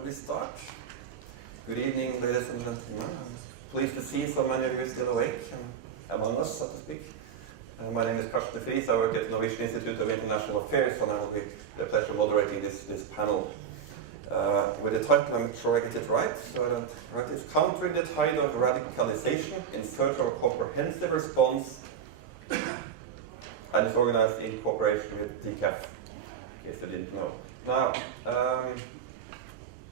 Shall we start? Good evening, ladies and gentlemen. I'm pleased to see so many of you still awake and among us, so to speak. My name is Karsten de Vries. I work at the Norwegian Institute of International Affairs, and I will be the pleasure of moderating this panel. With the title, I'm sure I get it right. So it's Countering the Tide of Radicalization in Search of a Comprehensive Response, and it's organized in cooperation with DCAF, in case you didn't know. Now,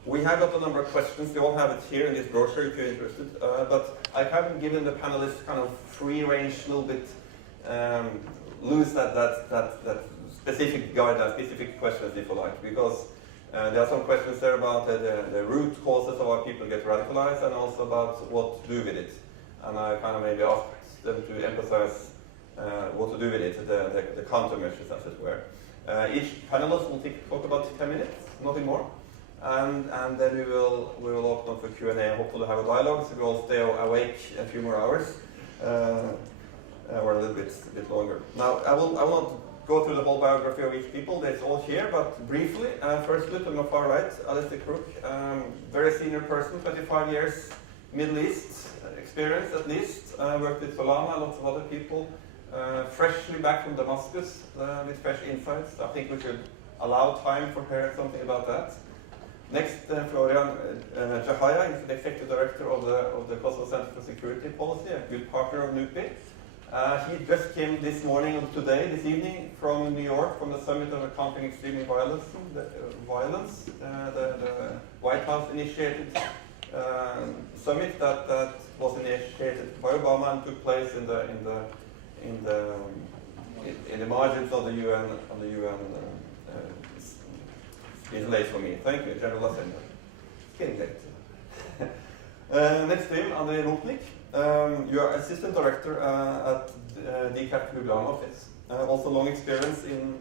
we have got a number of questions. You all have it here in this brochure if you're interested. But I haven't given the panelists kind of free range, a little bit loose that specific guidelines, specific questions, if you like, because there are some questions there about the root causes of why people get radicalized, and also about what to do with it. And I kind of maybe asked them to emphasize what to do with it, the countermeasures, as it were. Each panelist will talk about 10 minutes, nothing more. And then we will open up for Q&A, hopefully have a dialogue, so we all stay awake a few more hours, or a little bit longer. Now, I will not go through the whole biography of each people, it's all here, but briefly, firstly, to my far right, Alistair Crook, very senior person, 25 years, Middle East experience at least, worked with Salama, lots of other people, freshly back from Damascus with fresh insights. I think we should allow time for her, something about that. Next, Florian Jahaya is the Executive Director of the Kosovo Center for Security Policy, a good partner of NUPI. He just came this evening from New York, from the Summit on Countering Extreme Violence. The White House initiated summit that was initiated by Obama and took place in the margins of the UN. It's late for me. Thank you, General Assembly. It's getting late. Next to him, André Rotnik. You are Assistant Director at DCAF Ljubljana office. Also long experience in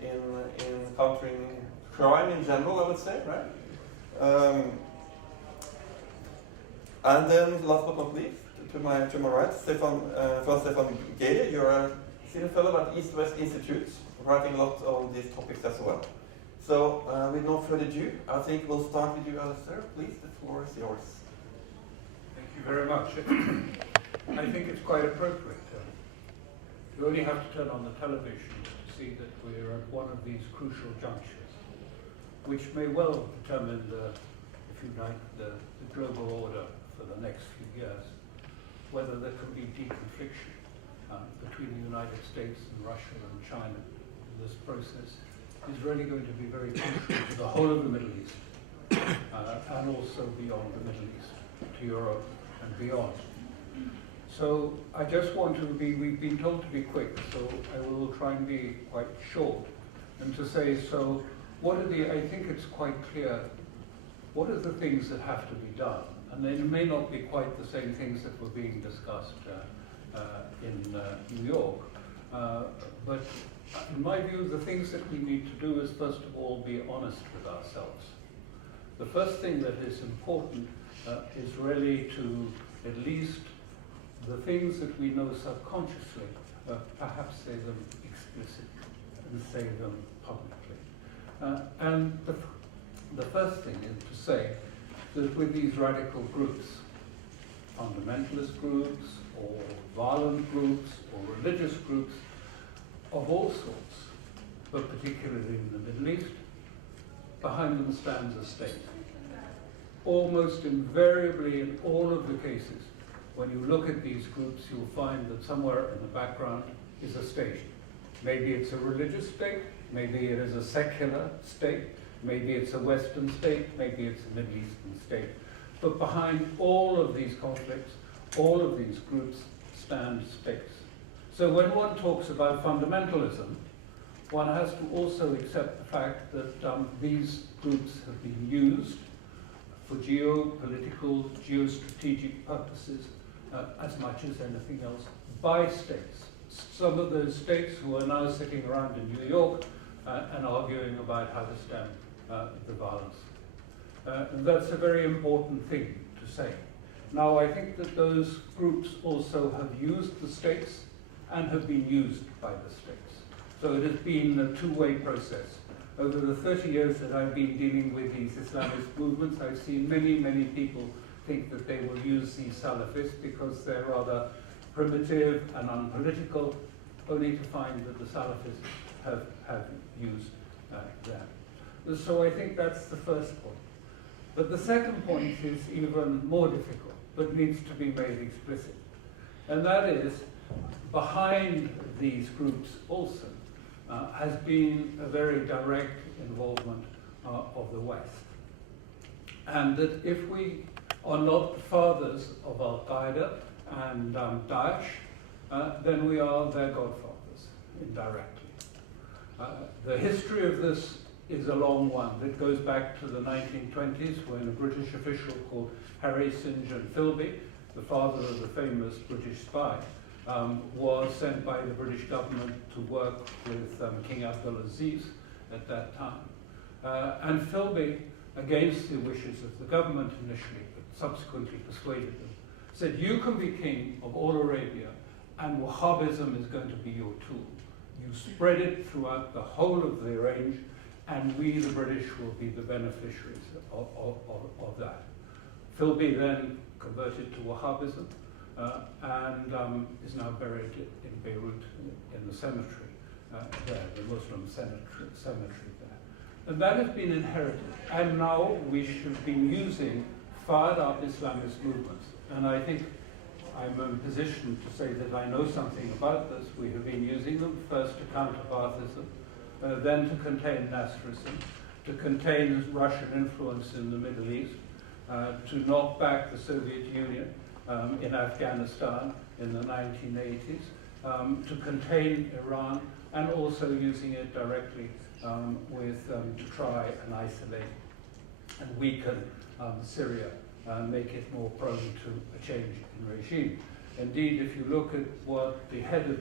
countering crime in general, I would say, right? And then, last but not least, to my right, Stefan Geir. You're a senior fellow at East West Institute, writing a lot on these topics as well. So, with no further ado, I think we'll start with you, Alistair. Please, the floor is yours. Thank you very much. I think it's quite appropriate. You only have to turn on the television to see that we're at one of these crucial junctures, which may well determine if you like, the global order for the next few years, whether there can be deconfliction between the United States and Russia and China in this process is really going to be very crucial to the whole of the Middle East, and also beyond the Middle East, to Europe and beyond. So I just want to we've been told to be quick, so I will try and be quite short, and to say, so I think it's quite clear, what are the things that have to be done? And they may not be quite the same things that were being discussed in New York, but in my view, the things that we need to do is, first of all, be honest with ourselves. The first thing that is important is really to, at least, the things that we know subconsciously, perhaps say them explicitly and say them publicly. And the first thing is to say that with these radical groups, fundamentalist groups, or violent groups, or religious groups, of all sorts, but particularly in the Middle East, behind them stands a state. Almost invariably in all of the cases, when you look at these groups, you'll find that somewhere in the background is a state. Maybe it's a religious state, maybe it is a secular state, maybe it's a Western state, maybe it's a Middle Eastern state. But behind all of these conflicts, all of these groups stand states. So when one talks about fundamentalism, one has to also accept the fact that these groups have been used for geopolitical, geostrategic purposes as much as anything else by states. Some of those states who are now sitting around in New York and arguing about how to stem the violence. And that's a very important thing to say. Now, I think that those groups also have used the states and have been used by the states. So it has been a two-way process. over the 30 years that I've been dealing with these Islamist movements, I've seen many, many people think that they will use these Salafists because they're rather primitive and unpolitical, only to find that the Salafists have used them. So I think that's the first point. But the second point is even more difficult, but needs to be made explicit. And that is, behind these groups also has been a very direct involvement of the West. And that if we are not the fathers of Al-Qaeda and Daesh, then we are their godfathers, indirectly. The history of this is a long one that goes back to the 1920s when a British official called Harry St. John Philby, the father of the famous British spy, was sent by the British government to work with King Abdulaziz at that time. And Philby, against the wishes of the government initially, but subsequently persuaded them, said, you can be king of all Arabia and Wahhabism is going to be your tool. You spread it throughout the whole of the range and we, the British, will be the beneficiaries of that. Philby then converted to Wahhabism and is now buried in Beirut in the cemetery there, the Muslim cemetery there. And that has been inherited. And now we should have been using fired up Islamist movements. And I think I'm in a position to say that I know something about this. We have been using them first to counter Baathism, then to contain Nasserism, to contain Russian influence in the Middle East, to knock back the Soviet Union in Afghanistan in the 1980s, to contain Iran, and also using it directly to try and isolate and weaken Syria, make it more prone to a change in regime. Indeed, if you look at what the head of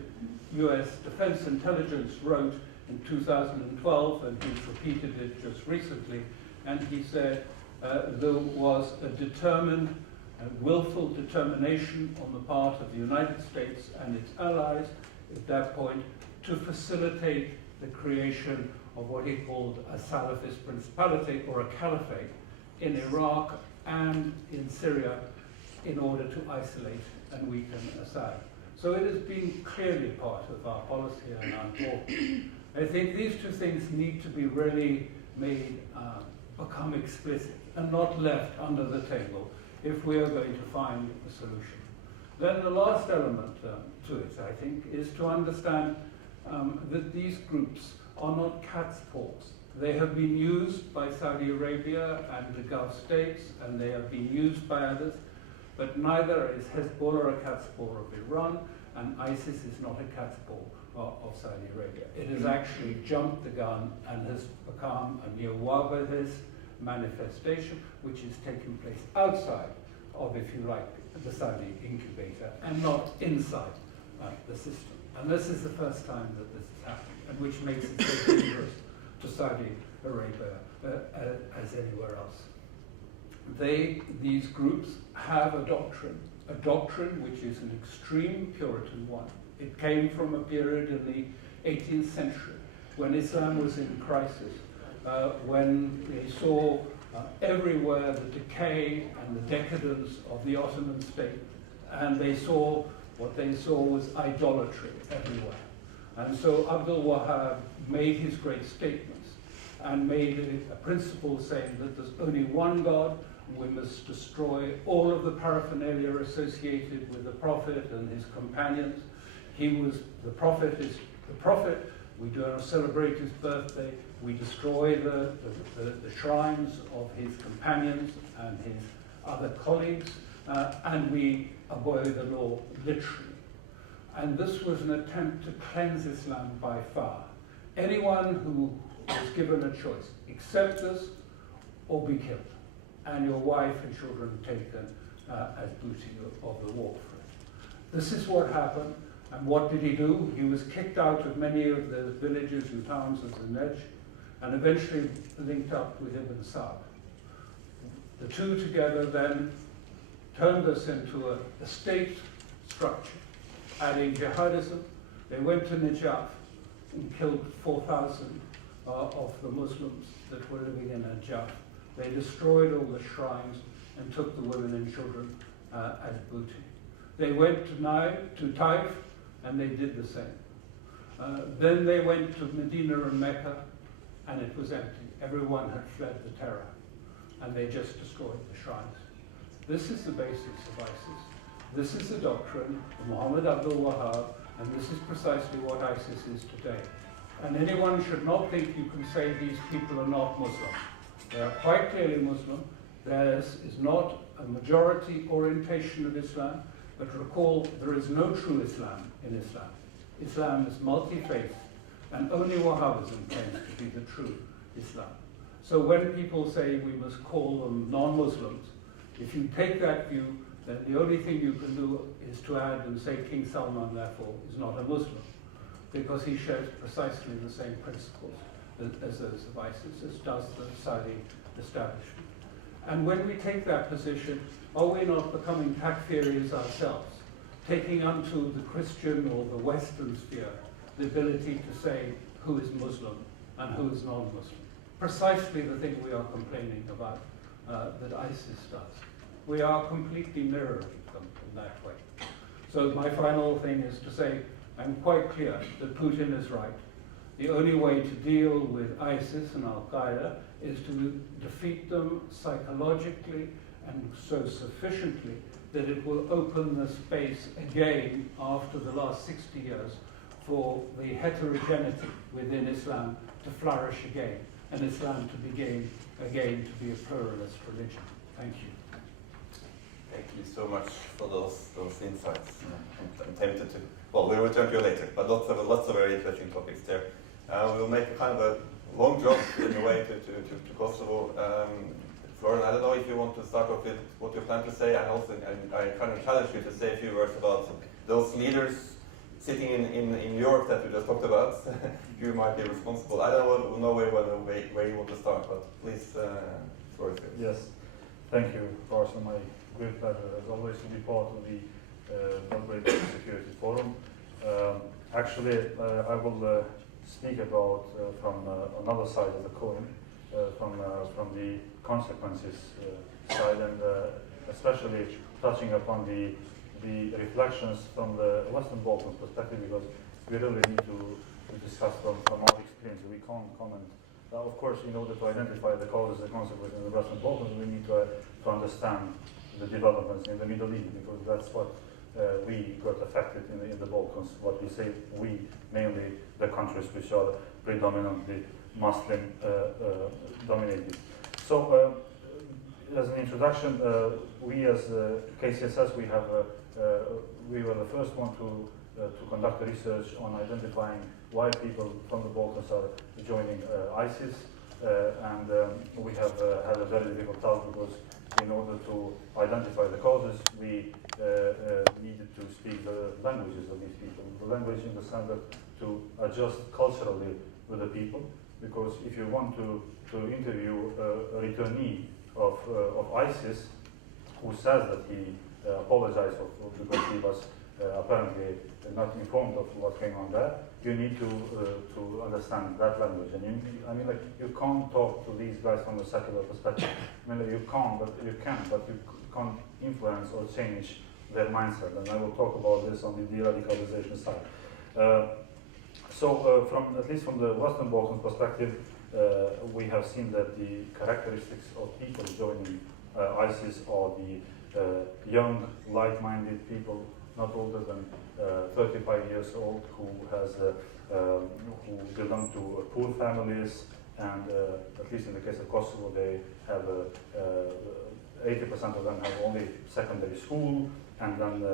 US Defense Intelligence wrote in 2012, and he's repeated it just recently, and he said there was a determined, willful determination on the part of the United States and its allies at that point to facilitate the creation of what he called a Salafist principality or a caliphate in Iraq and in Syria in order to isolate and weaken Assad. So it has been clearly part of our policy and our talk. I think these two things need to be really made, become explicit and not left under the table if we are going to find a solution. Then the last element to it, I think, is to understand that these groups are not cat's paws. They have been used by Saudi Arabia and the Gulf states, and they have been used by others, but neither is Hezbollah a cat's paw of Iran, and ISIS is not a cat's paw of Saudi Arabia. It has actually jumped the gun and has become a neo-Wahhabist manifestation, which is taking place outside of, if you like, the Saudi incubator, and not inside the system. And this is the first time that this has happened, and which makes it so dangerous to Saudi Arabia as anywhere else. These groups have a doctrine which is an extreme Puritan one. It came from a period in the 18th century when Islam was in crisis, when they saw everywhere the decay and the decadence of the Ottoman state, and what they saw was idolatry everywhere. And so Abdul Wahab made his great statements and made it a principle saying that there's only one God, and we must destroy all of the paraphernalia associated with the Prophet and his companions. The Prophet is the Prophet. We do not celebrate his birthday. We destroy the shrines of his companions and his other colleagues, and we obey the law literally. And this was an attempt to cleanse Islam by far. Anyone who was given a choice, accept this or be killed, and your wife and children taken as booty of the war for it. This is what happened. And what did he do? He was kicked out of many of the villages and towns of the Najd, and eventually linked up with Ibn Sa'd. The two together then turned us into a state structure, adding jihadism. They went to Najaf and killed 4,000 of the Muslims that were living in Najaf. They destroyed all the shrines and took the women and children as booty. They went to Taif and they did the same. Then they went to Medina and Mecca and it was empty. Everyone had fled the terror and they just destroyed the shrines. This is the basis of ISIS. This is the doctrine of Muhammad Abdul Wahab, and this is precisely what ISIS is today. And anyone should not think you can say these people are not Muslim. They are quite clearly Muslim. Theirs is not a majority orientation of Islam, but recall there is no true Islam in Islam. Islam is multi-faith, and only Wahhabism claims to be the true Islam. So when people say we must call them non-Muslims, if you take that view, then the only thing you can do is to add and say King Salman, therefore, is not a Muslim, because he shares precisely the same principles as those of ISIS, as does the Saudi establishment. And when we take that position, are we not becoming takfiris ourselves, taking unto the Christian or the Western sphere the ability to say who is Muslim and who is non-Muslim? Precisely the thing we are complaining about that ISIS does. We are completely mirroring them in that way. So my final thing is to say, I'm quite clear that Putin is right. The only way to deal with ISIS and Al-Qaeda is to defeat them psychologically and so sufficiently that it will open the space again after the last 60 years for the heterogeneity within Islam to flourish again, and Islam to begin again to be a pluralist religion. Thank you. Thank you so much for those insights. I'm tempted to, well, we'll return to you later, but lots of very interesting topics there. We'll make a kind of a long jump in a way to Kosovo. Florian, I don't know if you want to start off with what you plan to say, and also I kind of challenge you to say a few words about those leaders sitting in New York that we just talked about. You might be responsible. I don't know where you want to start, but please, floor is yours. Yes, thank you, Carson. My great pleasure, as always, to be part of the Belgrade Security Forum. Actually, I will speak about from another side of the coin, from the consequences side, and especially touching upon the reflections from the Western Balkans perspective, because we really need to discuss from our experience. We can't comment. Of course, in order to identify the causes and consequences in the Western Balkans, we need to understand the developments in the Middle East, because that's what we got affected in the Balkans. What we say, we, mainly the countries which are predominantly Muslim dominated. So, as an introduction, we as KCSS, we were the first one to conduct research on identifying why people from the Balkans are joining ISIS, and we have had a very difficult task, because in order to identify the causes, we needed to speak the languages of these people. The language in the sense that to adjust culturally with the people, because if you want to interview a returnee of ISIS who says that he apologized because he was apparently not informed of what came on there, you need to understand that language. And you can't talk to these guys from a secular perspective. You can't, but you can't influence or change their mindset. And I will talk about this on the de-radicalization side. So, at least from the Western Balkans perspective, we have seen that the characteristics of people joining ISIS are the young, light-minded people, not older than 35 years old, who belong to poor families, and at least in the case of Kosovo, they have 80% of them have only secondary school, and then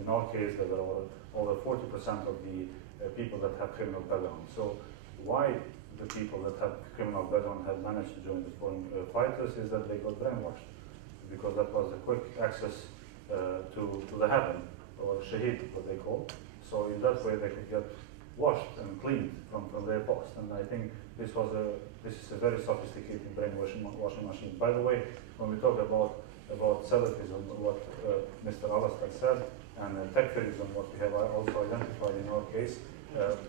in our case, there were over 40% of the people that have criminal background. So why the people that have criminal background have managed to join the foreign fighters is that they got brainwashed, because that was a quick access to the heaven, or shahid, what they call. So in that way, they could get washed and cleaned from their past. And I think this is a very sophisticated brainwashing machine. By the way, when we talk about Salafism, what Mr. Alastair said, and takfirism, what we have also identified in our case,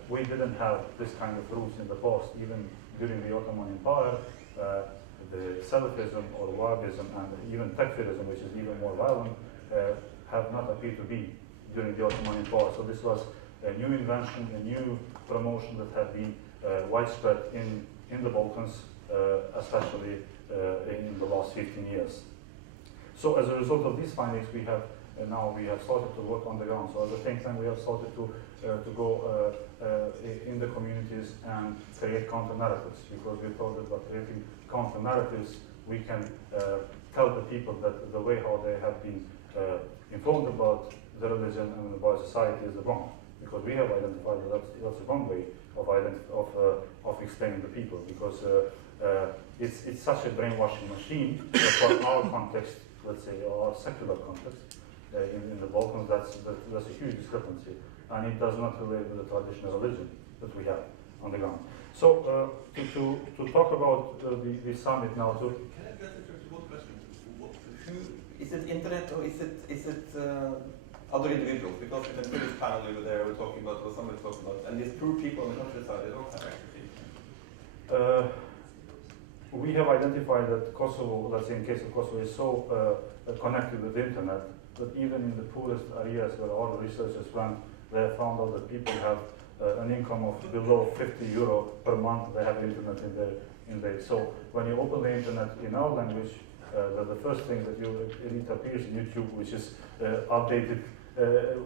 We didn't have this kind of roots in the past, even during the Ottoman Empire. The Salafism or Wahhabism and even Takfirism, which is even more violent, have not appeared to be during the Ottoman Empire. So this was a new invention, a new promotion that had been widespread in the Balkans, especially in the last 15 years. So as a result of these findings, we have started to work on the ground. So at the same time, we have started to go in the communities and create counter-narratives, because we thought that by creating counter-narratives, we can tell the people that the way how they have been informed about the religion and about society is wrong, because we have identified that that's the wrong way of explaining the people, because it's such a brainwashing machine that for our context, let's say our secular context, in the Balkans, that's a huge discrepancy, and it does not relate with the traditional religion that we have on the ground. So to talk about the summit now, Can I address one question? Who is it? Internet or is it other individuals? Because in the previous panel we were there, we were talking about what somebody talked about, and these poor people on the countryside, they don't have access. We have identified that Kosovo, let's say in case of Kosovo, is so connected with the internet that even in the poorest areas where all the researchers went, they have found out that people have an income of below 50 euro per month. They have internet in there. So when you open the internet in our language, the first thing that it appears in YouTube, which is updated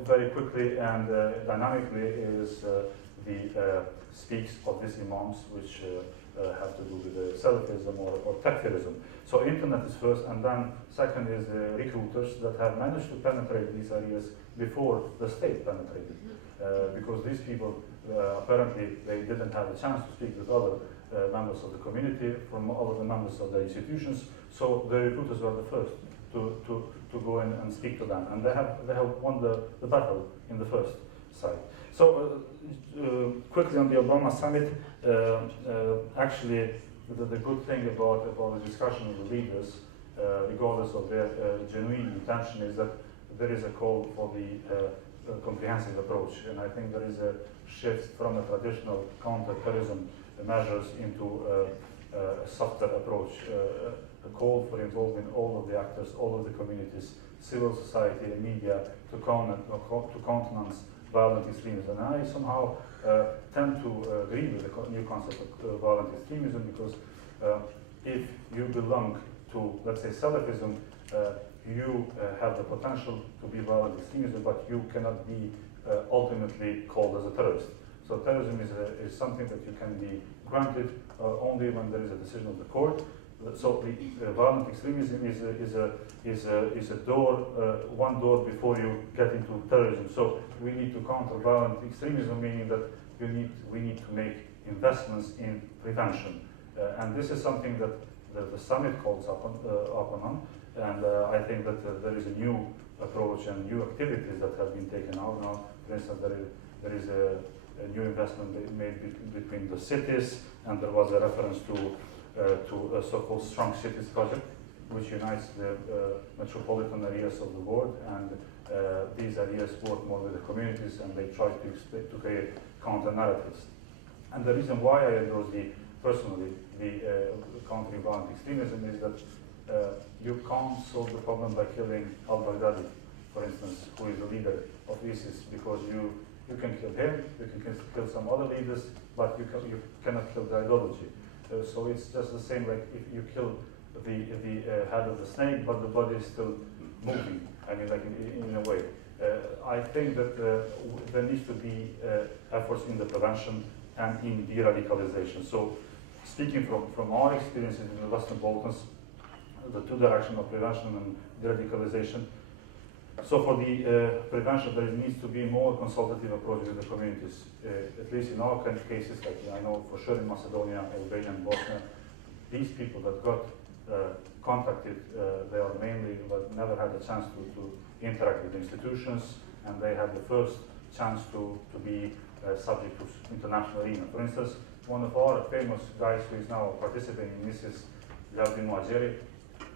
very quickly and dynamically, is the speaks of these imams, which have to do with Salafism or Takfirism. So internet is first, and then second is recruiters that have managed to penetrate these areas before the state penetrated. Because these people, apparently, they didn't have a chance to speak with other members of the community, from all of the members of the institutions, so the recruiters were the first to go in and speak to them, and they have won the battle in the first side. So quickly on the Obama summit, actually the good thing about the discussion of the leaders, regardless of their genuine intention, is that there is a call for the comprehensive approach, and I think there is a shift from a traditional counter-terrorism measures into a softer approach, a call for involving all of the actors, all of the communities, civil society, and media to countenance violent extremism. And I somehow tend to agree with the new concept of violent extremism, because if you belong to, let's say, Salafism, you have the potential to be violent extremism, but you cannot be ultimately called as a terrorist. So terrorism is something that you can be granted only when there is a decision of the court. So the violent extremism is a door, one door before you get into terrorism. So we need to counter violent extremism, meaning that we need to make investments in prevention, and this is something that the summit calls up on, and I think that there is a new approach and new activities that have been taken out now. For instance, there is a new investment made between the cities, and there was a reference to a so-called Strong Cities project, which unites the metropolitan areas of the world, and these areas work more with the communities, and they try to create counter-narratives. And the reason why I endorse personally the countering violent extremism is that you can't solve the problem by killing al-Baghdadi, for instance, who is the leader of ISIS, because you can kill him, you can kill some other leaders, but you cannot kill the ideology. So it's just the same, like if you kill the head of the snake, but the body is still moving. I mean, like in a way. I think that there needs to be efforts in the prevention and in de-radicalization. So speaking from our experiences in the Western Balkans, the two directions of prevention and de-radicalization. So for the prevention, there needs to be more consultative approach with the communities. At least in our kind of cases, like I know for sure in Macedonia, Albania, and Bosnia, these people that got contacted, they are mainly, but never had a chance to interact with institutions, and they had the first chance to be subject to international arena. For instance, one of our famous guys who is now participating in this is Lavdin Muajeri.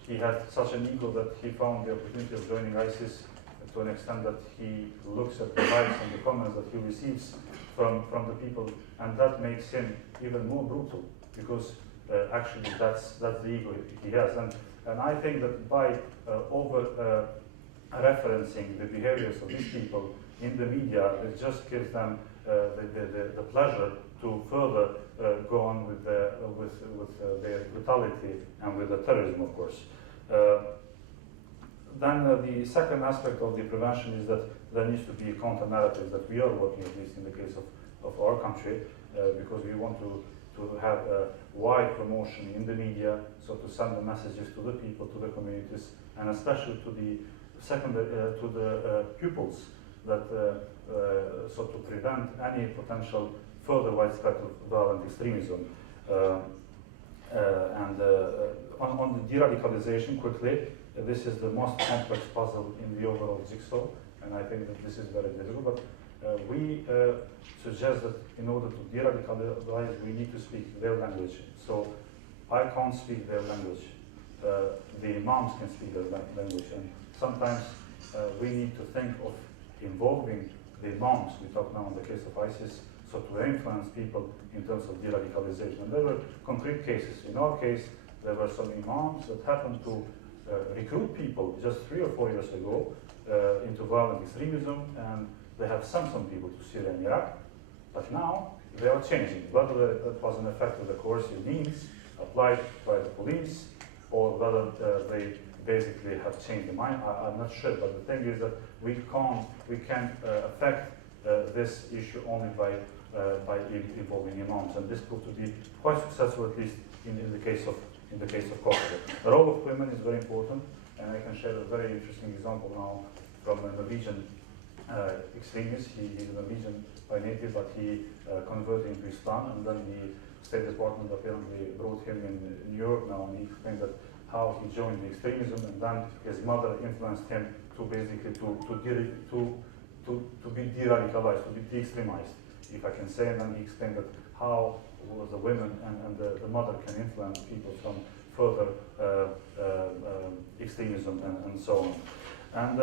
He had such an ego that he found the opportunity of joining ISIS to an extent that he looks at the likes and the comments that he receives from the people, and that makes him even more brutal, because actually that's the ego he has. And I think that by over referencing the behaviors of these people in the media, it just gives them the pleasure to further go on with their brutality and with the terrorism, of course. Then the second aspect of the prevention is that there needs to be a counter-narrative that we are working, at least in the case of our country, because we want to have a wide promotion in the media, so to send the messages to the people, to the communities, and especially to the pupils, that so to prevent any potential further widespread of violent extremism. On the de-radicalization, quickly, this is the most complex puzzle in the overall jigsaw, and I think that this is very difficult, but we suggest that in order to de-radicalize, we need to speak their language. So I can't speak their language. The imams can speak their language, and sometimes we need to think of involving the imams. We talk now in the case of ISIS, so to influence people in terms of de-radicalization. And there were concrete cases. In our case, there were some imams that happened to recruit people just 3 or 4 years ago into violent extremism, and they have sent some people to Syria and Iraq, but now they are changing. Whether that was an effect of the coercive means applied by the police, or whether they basically have changed their mind, I'm not sure. But the thing is that we can't affect this issue only by involving imams, and this proved to be quite successful, at least in the case of Kosovo. The role of women is very important, and I can share a very interesting example now from a Norwegian extremist. He's a Norwegian by native, but he converted into Islam, and then the State Department apparently brought him in New York now, and he explained that how he joined the extremism, and then his mother influenced him to basically to be de-radicalized, to be de-extremized, if I can say. And then he explained that how the women and the mother can influence people from further extremism and so on. And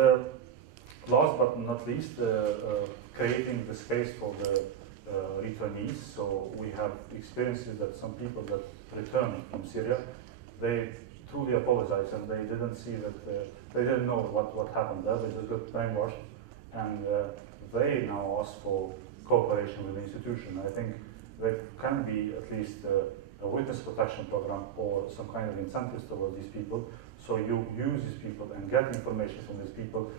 last but not least, creating the space for the returnees. So we have experiences that some people that return from Syria, they truly apologize, and they didn't see that, they didn't know what happened there. They just got brainwashed, and they now ask for cooperation with the institution. I think there can be at least a witness protection program or some kind of incentives towards these people. So you use these people and get information from these people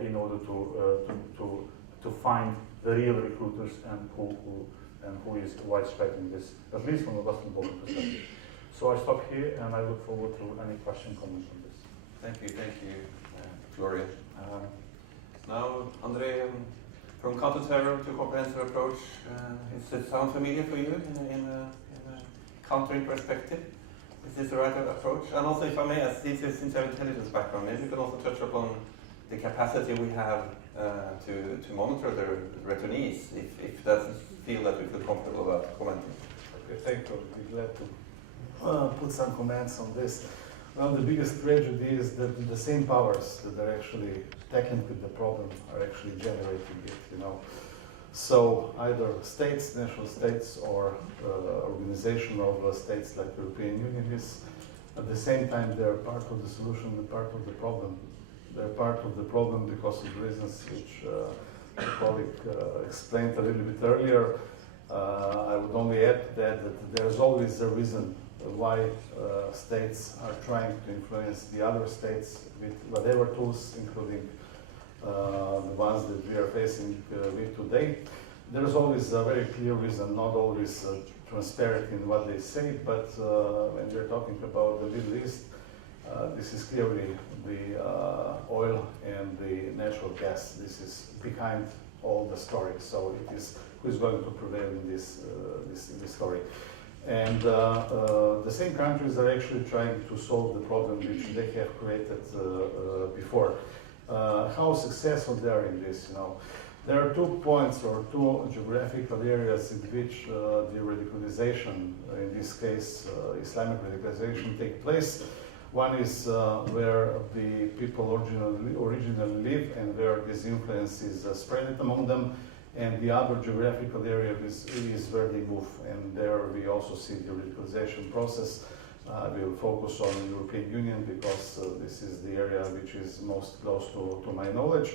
in order to find the real recruiters and who is widespread in this, at least from a Western Balkan perspective. So I stop here, and I look forward to any question, comments on this. Thank you, Florian. Now, Andrei, from counter-terror to comprehensive approach, does it sound familiar for you in a countering perspective? Is this the right approach? And also, if I may ask, since you have intelligence background, maybe you can also touch upon the capacity we have to monitor the returnees, if that's a field that we feel comfortable about commenting. Okay, thank you. I'd be glad to put some comments on this. Well, the biggest tragedy is that the same powers that are actually tackling with the problem are actually generating it, you know. So either states, national states, or organization of states like the European Union is, at the same time, they're part of the solution and part of the problem. They're part of the problem because of reasons which my colleague explained a little bit earlier. I would only add that there's always a reason why states are trying to influence the other states with whatever tools, including the ones that we are facing with today. There's always a very clear reason, not always transparent in what they say, but when we're talking about the Middle East, this is clearly the oil and the natural gas. This is behind all the story. So it is who is going to prevail in this story. And the same countries are actually trying to solve the problem which they have created before. How successful they are in this, you know. There are 2 points or 2 geographical areas in which the radicalization, in this case Islamic radicalization, take place. One is where the people originally live and where this influence is spread among them, and the other geographical area is where they move, and there we also see the radicalization process. We'll focus on the European Union because this is the area which is most close to my knowledge.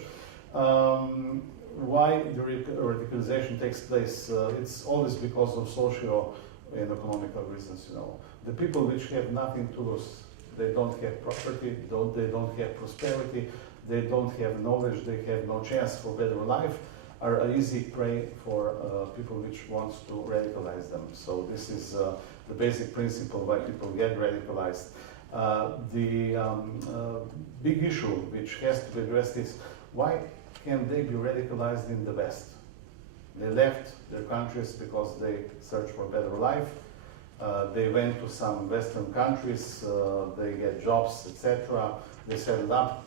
Why the radicalization takes place? It's always because of social and economical reasons. You know, the people which have nothing to lose, they don't have property, they don't have prosperity, they don't have knowledge, they have no chance for better life, are an easy prey for people which wants to radicalize them. So this is the basic principle why people get radicalized. The big issue which has to be addressed is why can they be radicalized in the West? They left their countries because they search for a better life. They went to some Western countries, they get jobs, etc. They settled up.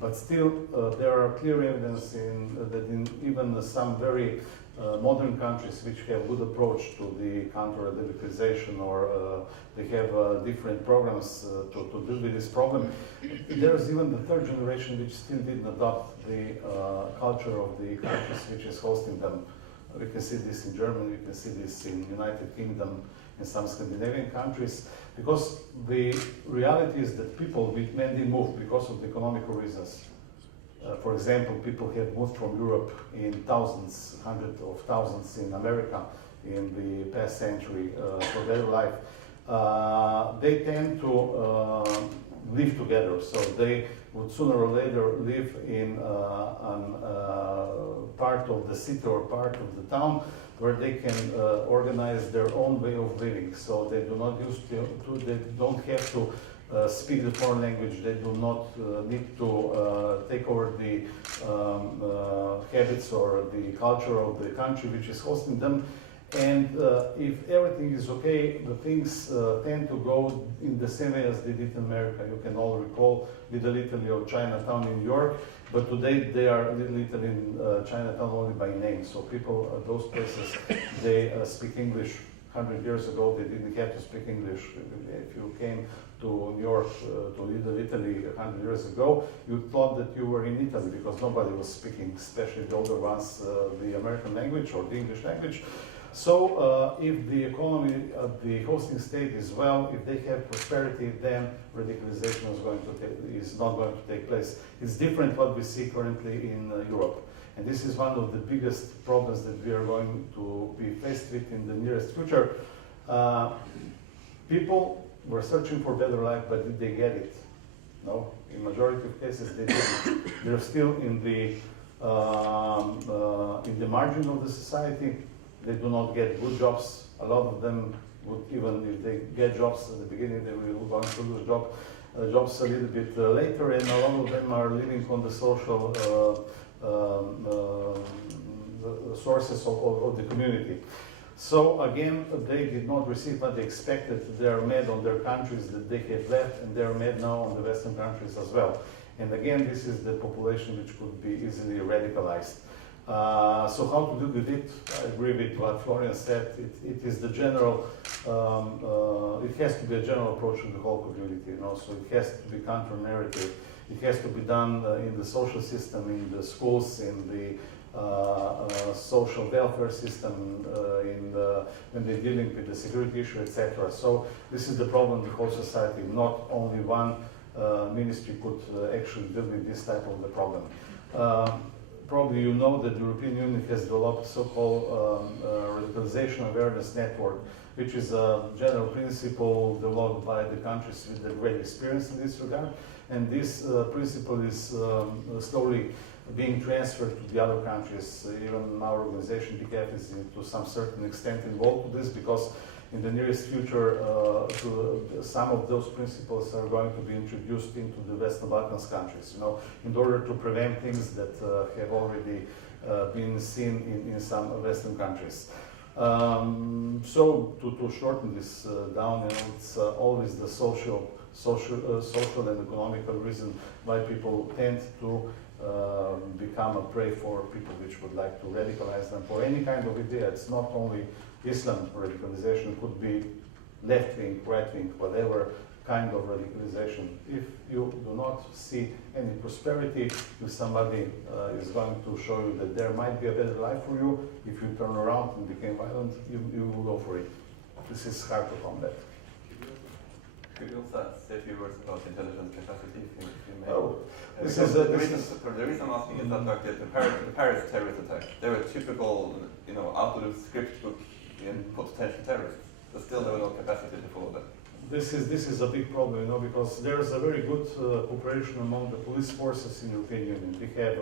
But still, there are clear evidence that in even some very modern countries which have good approach to the counter-radicalization or they have different programs to deal with this problem. There's even the third generation which still didn't adopt the culture of the countries which is hosting them. We can see this in Germany, we can see this in United Kingdom, in some Scandinavian countries, because the reality is that people mainly move because of the economical reasons. For example, people have moved from Europe in thousands, hundreds of thousands in America in the past century for better life. They tend to live together, so they would sooner or later live in part of the city or part of the town where they can organize their own way of living. So they do not they don't have to speak the foreign language. They do not need to take over the habits or the culture of the country which is hosting them. And if everything is okay, the things tend to go in the same way as they did in America. You can all recall Little Italy or Chinatown in New York, but today they are Little Italy in Chinatown only by name. So people at those places, they speak English. 100 years ago, they didn't have to speak English. If you came to New York, to Little Italy 100 years ago, you thought that you were in Italy because nobody was speaking, especially the older ones, the American language or the English language. So if the economy of the hosting state is well, if they have prosperity, then radicalization is not going to take place. It's different what we see currently in Europe. And this is one of the biggest problems that we are going to be faced with in the nearest future. People were searching for better life, but did they get it? No, in majority of cases they didn't. They're still in the margin of the society. They do not get good jobs. A lot of them would, even if they get jobs at the beginning, they will go to lose jobs a little bit later, and a lot of them are living on the social sources of the community. So again, they did not receive what they expected. They are mad on their countries that they have left, and they are mad now on the Western countries as well. And again, this is the population which could be easily radicalized. So how to deal with it? I agree with what Florian said. It is the general, it has to be a general approach to the whole community, you know, so it has to be counter-narrative. It has to be done in the social system, in the schools, in the social welfare system, when they're dealing with the security issue, etc. So this is the problem with the whole society. Not only one ministry could actually deal with this type of the problem. Probably you know that the European Union has developed a so-called radicalization awareness network, which is a general principle developed by the countries with the great experience in this regard. And this principle is slowly being transferred to the other countries. Even our organization, BKF, is to some certain extent involved with this, because in the nearest future, some of those principles are going to be introduced into the Western Balkans countries, you know, in order to prevent things that have already been seen in some Western countries. So to shorten this down, you know, it's always the social and economical reason why people tend to become a prey for people which would like to radicalize them for any kind of idea. It's not only Islam radicalization, could be left-wing, right-wing, whatever kind of radicalization. If you do not see any prosperity, if somebody is going to show you that there might be a better life for you, if you turn around and become violent, you will go for it. This is hard to combat. Could you also say a few words about intelligence capacity, if you may? Oh, this Because is the reason I'm asking is that like the Paris terrorist attack, they were typical, out of the script book potential terrorists, but still there was no capacity to follow them. This is a big problem, because there is a very good cooperation among the police forces in the European Union. We have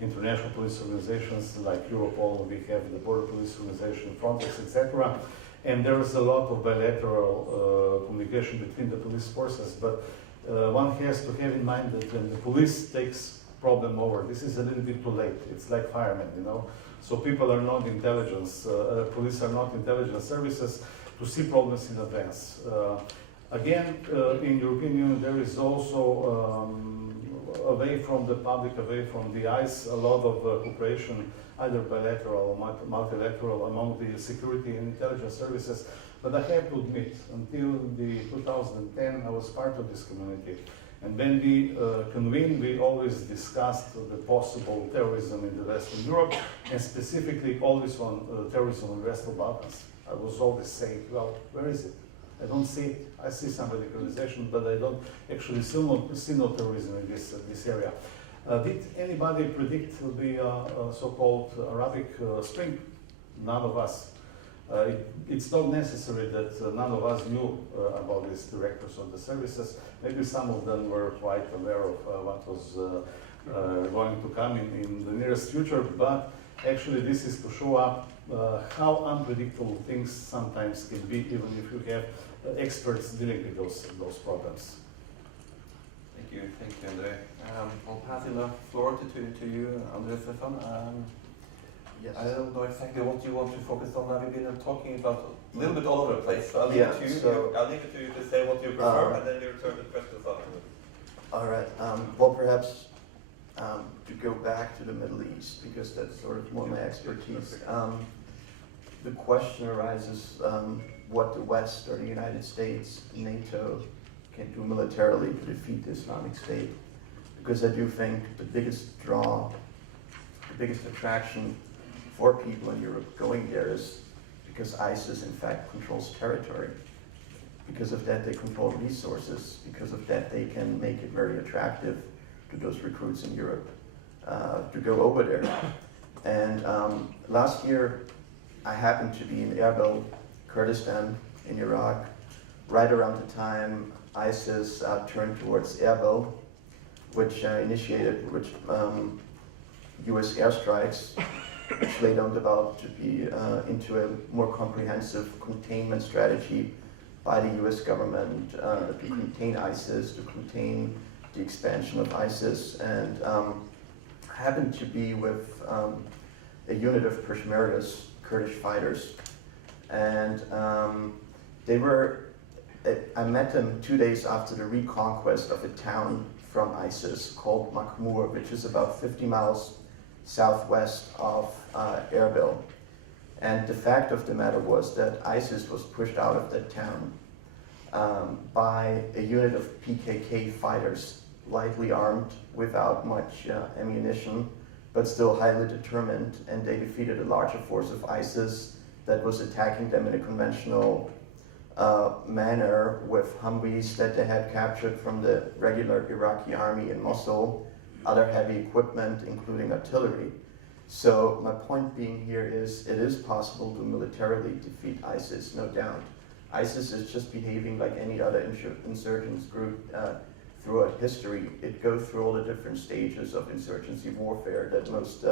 international police organizations like Europol, we have the border police organization, Frontex, etc. And there is a lot of bilateral communication between the police forces, but one has to have in mind that when the police takes problem over, this is a little bit too late. It's like firemen, So people are not intelligence, police are not intelligence services to see problems in advance. Again, in European Union, there is also away from the public, away from the eyes, a lot of cooperation, either bilateral or multilateral, among the security and intelligence services. But I have to admit, until the 2010, I was part of this community. And when we convened, we always discussed the possible terrorism in the Western Europe, and specifically always on terrorism in the Western Balkans. I was always saying, well, where is it? I don't see it. I see some radicalization, but I don't actually see no terrorism in this area. Did anybody predict the so-called Arabic Spring? None of us. It's not necessary that none of us knew about these directors of the services. Maybe some of them were quite aware of what was going to come in the nearest future, but actually this is to show up how unpredictable things sometimes can be, even if you have experts dealing with those problems. Thank you, Andre. I'll pass the floor to you, Andre Stefan. Yes. I don't know exactly what you want to focus on. We've been talking about a little bit all over the place, so I'll leave it to you. I'll leave it to you to say what you prefer, and then you return to the questions afterwards. All right. Well, perhaps to go back to the Middle East, because that's sort of more my expertise. The question arises what the West or the United States, NATO, can do militarily to defeat the Islamic State. Because I do think the biggest draw, the biggest attraction for people in Europe going there is because ISIS in fact controls territory. Because of that they control resources. Because of that they can make it very attractive to those recruits in Europe to go over there. And last year I happened to be in Erbil, Kurdistan in Iraq, right around the time ISIS turned towards Erbil, which initiated US airstrikes, which later on developed to be into a more comprehensive containment strategy by the US government to contain ISIS, to contain the expansion of ISIS, and happened to be with a unit of Peshmergas, Kurdish fighters, and I met them 2 days after the reconquest of a town from ISIS called Makhmur, which is about 50 miles southwest of Erbil. And the fact of the matter was that ISIS was pushed out of that town by a unit of PKK fighters, lightly armed, without much ammunition, but still highly determined, and they defeated a larger force of ISIS that was attacking them in a conventional manner with Humvees that they had captured from the regular Iraqi army in Mosul, other heavy equipment, including artillery. So my point being here is it is possible to militarily defeat ISIS, no doubt. ISIS is just behaving like any other insurgents group throughout history. It goes through all the different stages of insurgency warfare that most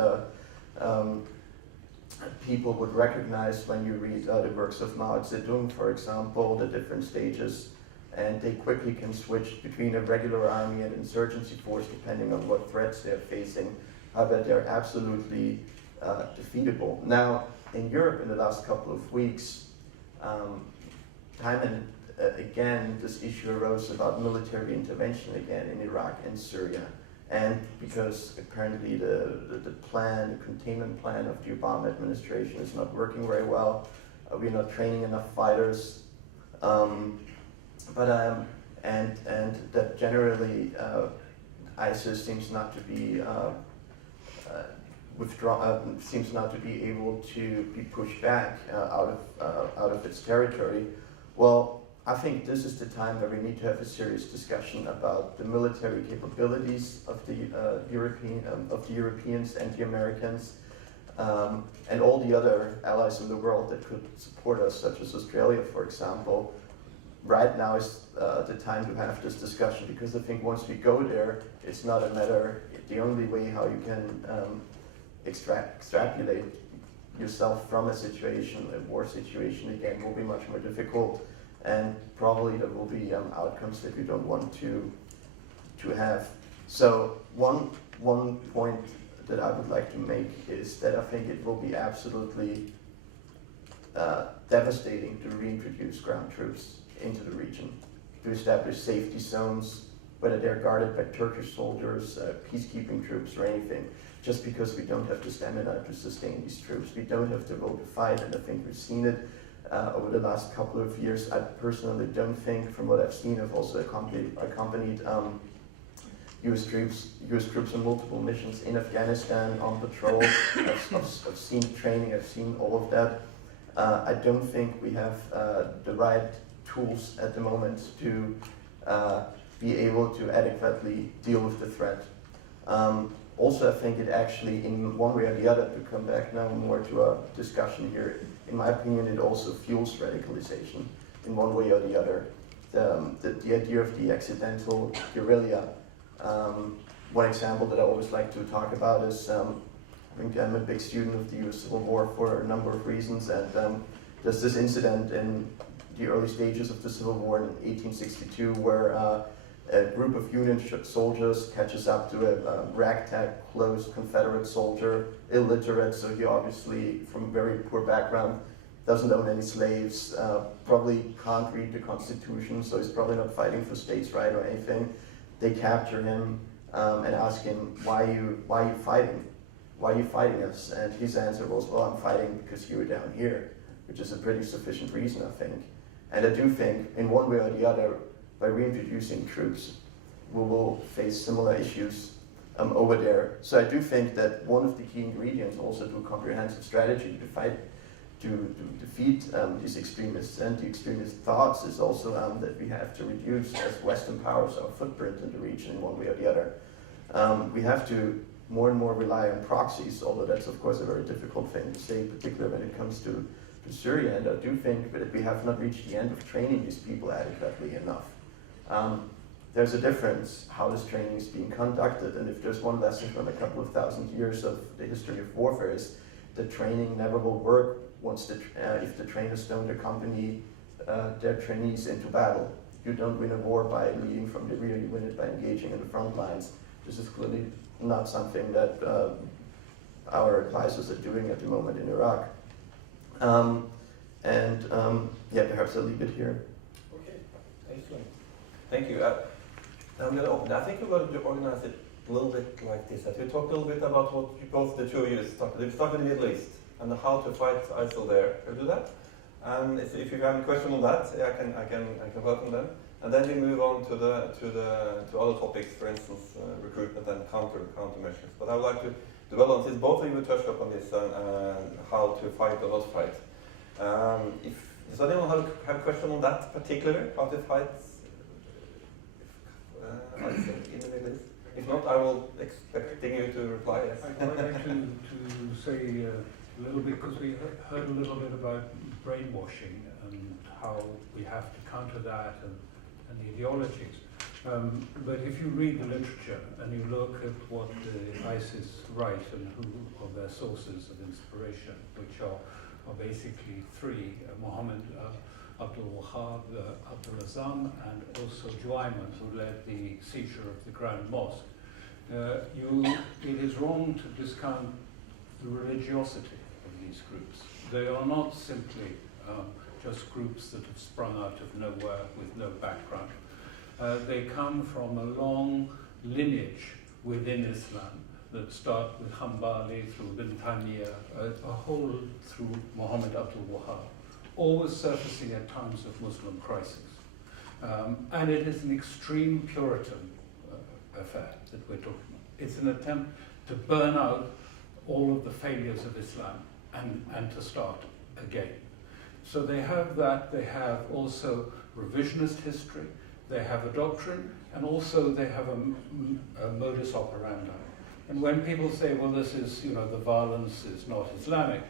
people would recognize when you read the works of Mao Zedong, for example, the different stages, and they quickly can switch between a regular army and insurgency force depending on what threats they're facing, but they're absolutely defeatable. Now, in Europe in the last couple of weeks, time and again, this issue arose about military intervention again in Iraq and Syria. And because apparently the containment plan of the Obama administration is not working very well, we're not training enough fighters. But and that generally ISIS seems not to be seems not to be able to be pushed back out of its territory. Well, I think this is the time where we need to have a serious discussion about the military capabilities of the Europeans and the Americans, and all the other allies in the world that could support us, such as Australia, for example. Right now is the time to have this discussion, because I think once we go there, it's not a matter. The only way how you can extrapolate yourself from a situation, a war situation again, will be much more difficult, and probably there will be outcomes that we don't want to have. So one point that I would like to make is that I think it will be absolutely devastating to reintroduce ground troops into the region, to establish safety zones, whether they're guarded by Turkish soldiers, peacekeeping troops, or anything, just because we don't have the stamina to sustain these troops. We don't have the will to fight, and I think we've seen it over the last couple of years. I personally don't think, from what I've seen, I've also accompanied US troops on multiple missions in Afghanistan, on patrol. I've seen training, I've seen all of that. I don't think we have the right tools at the moment to be able to adequately deal with the threat. Also, I think it actually, in one way or the other, to come back now more to a discussion here, in my opinion, it also fuels radicalization in one way or the other. The idea of the accidental guerrilla. One example that I always like to talk about is, I think I'm a big student of the US Civil War for a number of reasons, and there's this incident in the early stages of the Civil War in 1862 where a group of Union soldiers catches up to a ragtag clothes Confederate soldier, illiterate, so he obviously from a very poor background, doesn't own any slaves, probably can't read the Constitution, so he's probably not fighting for states' right or anything. They capture him and ask him, why are you fighting? Why are you fighting us? And his answer was, well, I'm fighting because you were down here, which is a pretty sufficient reason, I think. And I do think, in one way or the other, by reintroducing troops, we will face similar issues over there. So I do think that one of the key ingredients also to a comprehensive strategy to defeat these extremists and the extremist thoughts is also that we have to reduce, as Western powers, our footprint in the region in one way or the other. We have to more and more rely on proxies, although that's of course a very difficult thing to say, particularly when it comes to Syria, and I do think that we have not reached the end of training these people adequately enough. There's a difference how this training is being conducted, and if there's one lesson from a couple of thousand years of the history of warfare is that training never will work if the trainers don't accompany their trainees into battle. You don't win a war by leading from the rear, you win it by engaging in the front lines. This is clearly not something that our advisors are doing at the moment in Iraq. Yeah, perhaps I'll leave it here. Okay, excellent. Thank you. I'm going to open. I think we're going to organize it a little bit like this. That we talk a little bit about what both the two of you started. We started in the Middle East and how to fight ISIL there. Can we do that? And if you have any question on that, I can welcome them. And then we move on to other topics, for instance, recruitment and countermeasures. But I would like to dwell on this. Both of you touched upon this how to fight or not fight. Does anyone have a question on that particular, how to fight ISIL in the Middle East? If not, I will expecting you to reply. Yes. I'd like to say a little bit, because we heard a little bit about brainwashing and how we have to counter that and the ideologies. But if you read the literature and you look at what the ISIS write and who are their sources of inspiration, which are basically three, Muhammad Abdul Wahab, Abdul Azam, and also Juayman, who led the seizure of the Grand Mosque. It is wrong to discount the religiosity of these groups. They are not simply just groups that have sprung out of nowhere with no background. They come from a long lineage within Islam that start with Hanbali through Ibn Taymiyyah, a whole through Muhammad Abdul Wahab, always surfacing at times of Muslim crisis. And it is an extreme Puritan affair that we're talking about. It's an attempt to burn out all of the failures of Islam and to start again. So they have that, they have also revisionist history, they have a doctrine, and also they have a modus operandi. And when people say, well, this is, you know, the violence is not Islamic,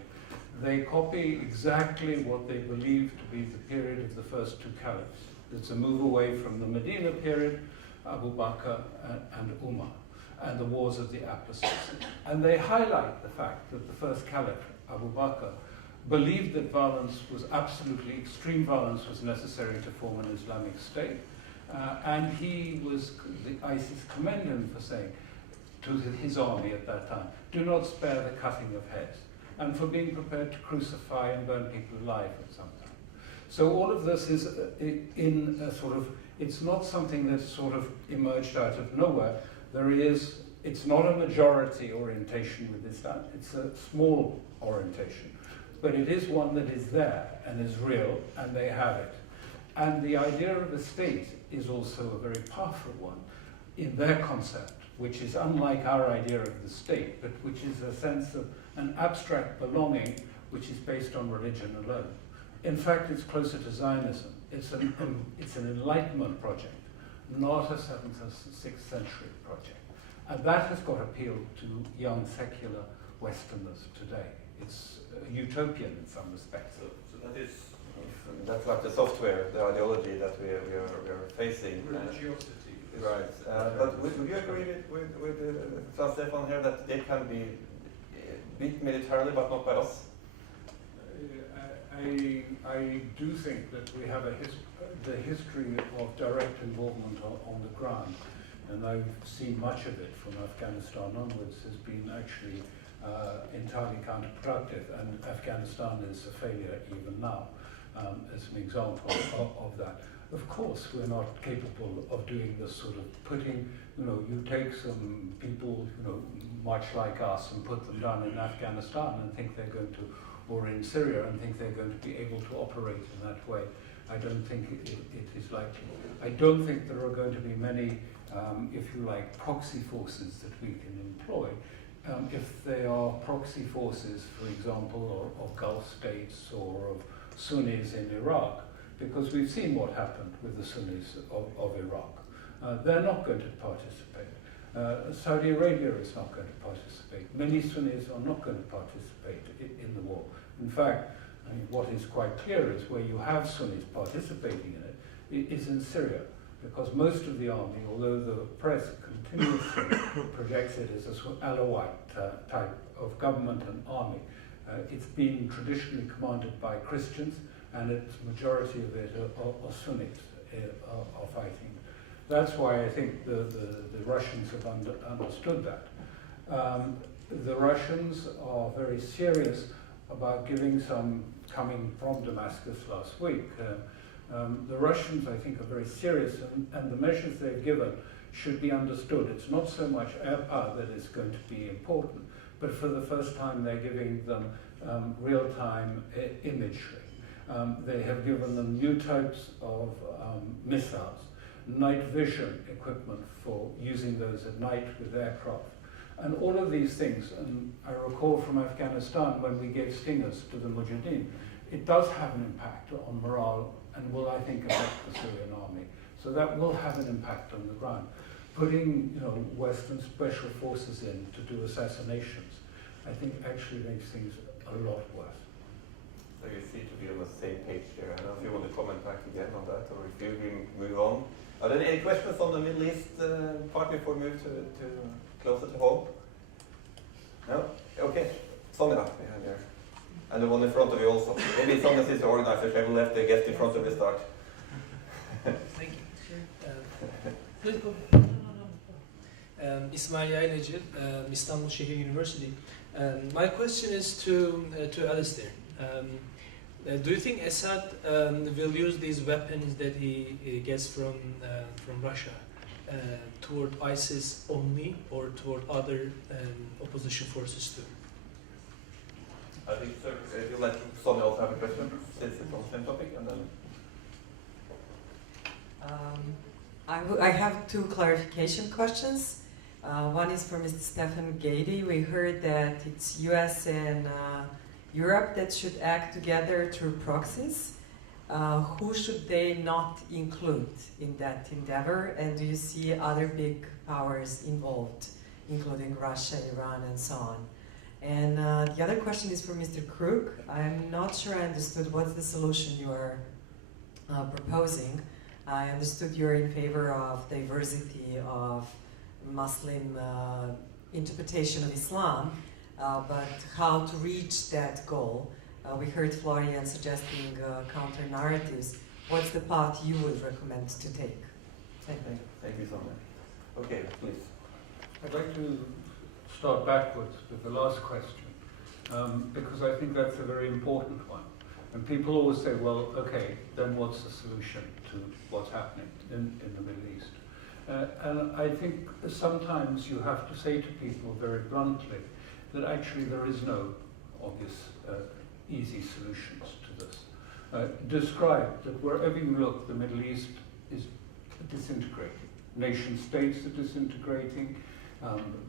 they copy exactly what they believe to be the period of the first two caliphs. It's a move away from the Medina period, Abu Bakr and Umar, and the wars of the apostates. And they highlight the fact that the first caliph, Abu Bakr, believed that violence was absolutely, extreme violence was necessary to form an Islamic state. And he was, the ISIS commend him for saying to his army at that time, do not spare the cutting of heads, and for being prepared to crucify and burn people alive at some time. So all of this is in a sort of, it's not something that's sort of emerged out of nowhere. It's not a majority orientation with Islam, it's a small orientation. But it is one that is there and is real, and they have it. And the idea of a state is also a very powerful one in their concept, which is unlike our idea of the state, but which is a sense of an abstract belonging which is based on religion alone. In fact, it's closer to Zionism. It's an Enlightenment project, not a 7th or 6th century project. And that has got appeal to young secular Westerners today. It's utopian in some respects. So that's like the software, the ideology that we are facing. Religiosity. Right. But would you agree with Franz Stefan here that they can be beat militarily but not by us? I do think that we have the history of direct involvement on the ground, and I've seen much of it from Afghanistan onwards has been actually entirely counterproductive, and Afghanistan is a failure even now, as an example of that. Of course, we're not capable of doing this sort of putting, you take some people, much like us and put them down in Afghanistan and think they're going to, or in Syria and think they're going to be able to operate in that way. I don't think it is likely. I don't think there are going to be many, if you like, proxy forces that we can employ. If they are proxy forces, for example, of Gulf states or of Sunnis in Iraq, because we've seen what happened with the Sunnis of Iraq. They're not going to participate. Saudi Arabia is not going to participate. Many Sunnis are not going to participate in the war. In fact, what is quite clear is where you have Sunnis participating in it is in Syria, because most of the army, although the press continuously projects it as a sort of Alawite type of government and army, it's been traditionally commanded by Christians, and its majority of it are Sunnis are fighting. That's why I think the Russians have understood that. The Russians are very serious about giving some, coming from Damascus last week, the Russians, I think, are very serious, and the measures they've given should be understood. It's not so much air power that is going to be important, but for the first time they're giving them real-time imagery. They have given them new types of missiles, night vision equipment for using those at night with aircraft. And all of these things, and I recall from Afghanistan when we gave stingers to the Mujahideen, it does have an impact on morale and will, I think, affect the Syrian army. So that will have an impact on the ground. Putting Western special forces in to do assassinations, I think actually makes things a lot worse. So you seem to be on the same page there. I don't know if you want to comment back again on that, or if you move on. Are there any questions on the Middle East part before we move to closer to home? No? Okay. Sonia behind there. And the one in front of you also. Maybe Sonia is the organizer, so I will let the guest in front of you start. Thank you. İsmail Yaylacı, Istanbul Şehir University. My question is to Alistair. Do you think Assad will use these weapons that he gets from Russia toward ISIS only, or toward other opposition forces too? I think so. If you let Sonia also have a question, since it's on the same topic, and then. I have two clarification questions. One is for Mr. Stefan Gady. We heard that it's US and Europe that should act together through proxies. Who should they not include in that endeavor? And do you see other big powers involved, including Russia, Iran, and so on? And the other question is for Mr. Krug. I'm not sure I understood what's the solution you are proposing. I understood you're in favor of diversity of Muslim interpretation of Islam, but how to reach that goal? We heard Florian suggesting counter-narratives. What's the path you would recommend to take? Thank you. Thank you so much. Okay, please. I'd like to start backwards with the last question, because I think that's a very important one. And people always say, well, okay, then what's the solution to what's happening in the Middle East? And I think sometimes you have to say to people very bluntly that actually there is no obvious easy solutions to this. Describe that wherever you look, the Middle East is disintegrating. Nation states are disintegrating.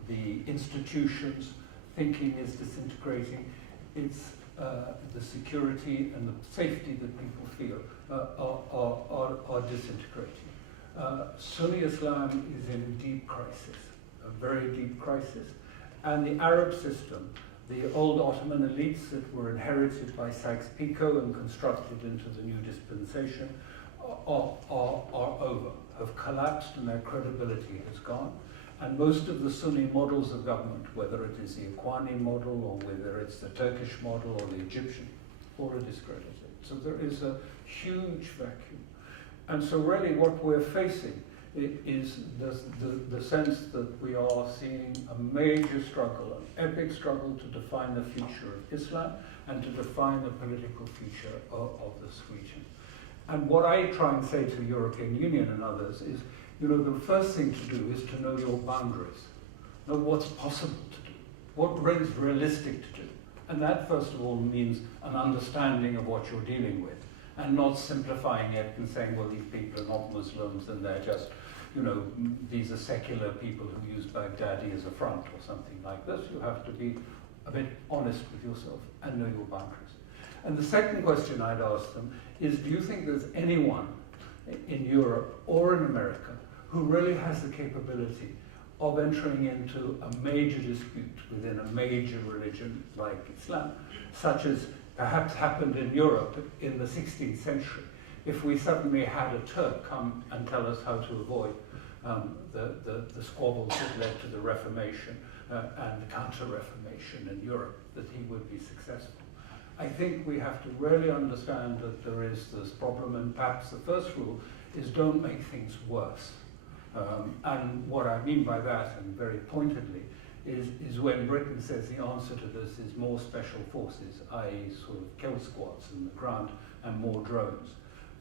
The institutions, thinking is disintegrating. It's the security and the safety that people feel are disintegrating. Sunni Islam is in deep crisis, a very deep crisis. And the Arab system, the old Ottoman elites that were inherited by Sykes-Picot and constructed into the new dispensation are over, have collapsed, and their credibility has gone. And most of the Sunni models of government, whether it is the Ikhwani model or whether it's the Turkish model or the Egyptian, all are discredited. So there is a huge vacuum. And so really what we're facing is the sense that we are seeing a major struggle, an epic struggle to define the future of Islam and to define the political future of this region. And what I try and say to the European Union and others is, you know, the first thing to do is to know your boundaries, know what's possible to do, what is realistic to do. And that, first of all, means an understanding of what you're dealing with, and not simplifying it and saying, well, these people are not Muslims and they're just, you know, these are secular people who use Baghdadi as a front or something like this. You have to be a bit honest with yourself and know your boundaries. And the second question I'd ask them is, do you think there's anyone in Europe or in America who really has the capability of entering into a major dispute within a major religion like Islam, such as perhaps happened in Europe in the 16th century, if we suddenly had a Turk come and tell us how to avoid the squabbles that led to the Reformation and the Counter-Reformation in Europe, that he would be successful. I think we have to really understand that there is this problem, and perhaps the first rule is don't make things worse. And what I mean by that, and very pointedly, is when Britain says the answer to this is more special forces, i.e. sort of kill squads in the ground and more drones.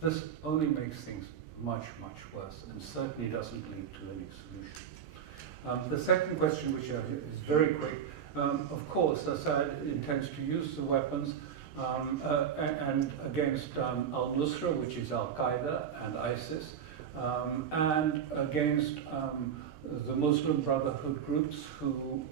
This only makes things much, much worse and certainly doesn't lead to any solution. The second question, which is very quick, of course, Assad intends to use the weapons and against al-Nusra, which is Al-Qaeda and ISIS, and against the Muslim Brotherhood groups who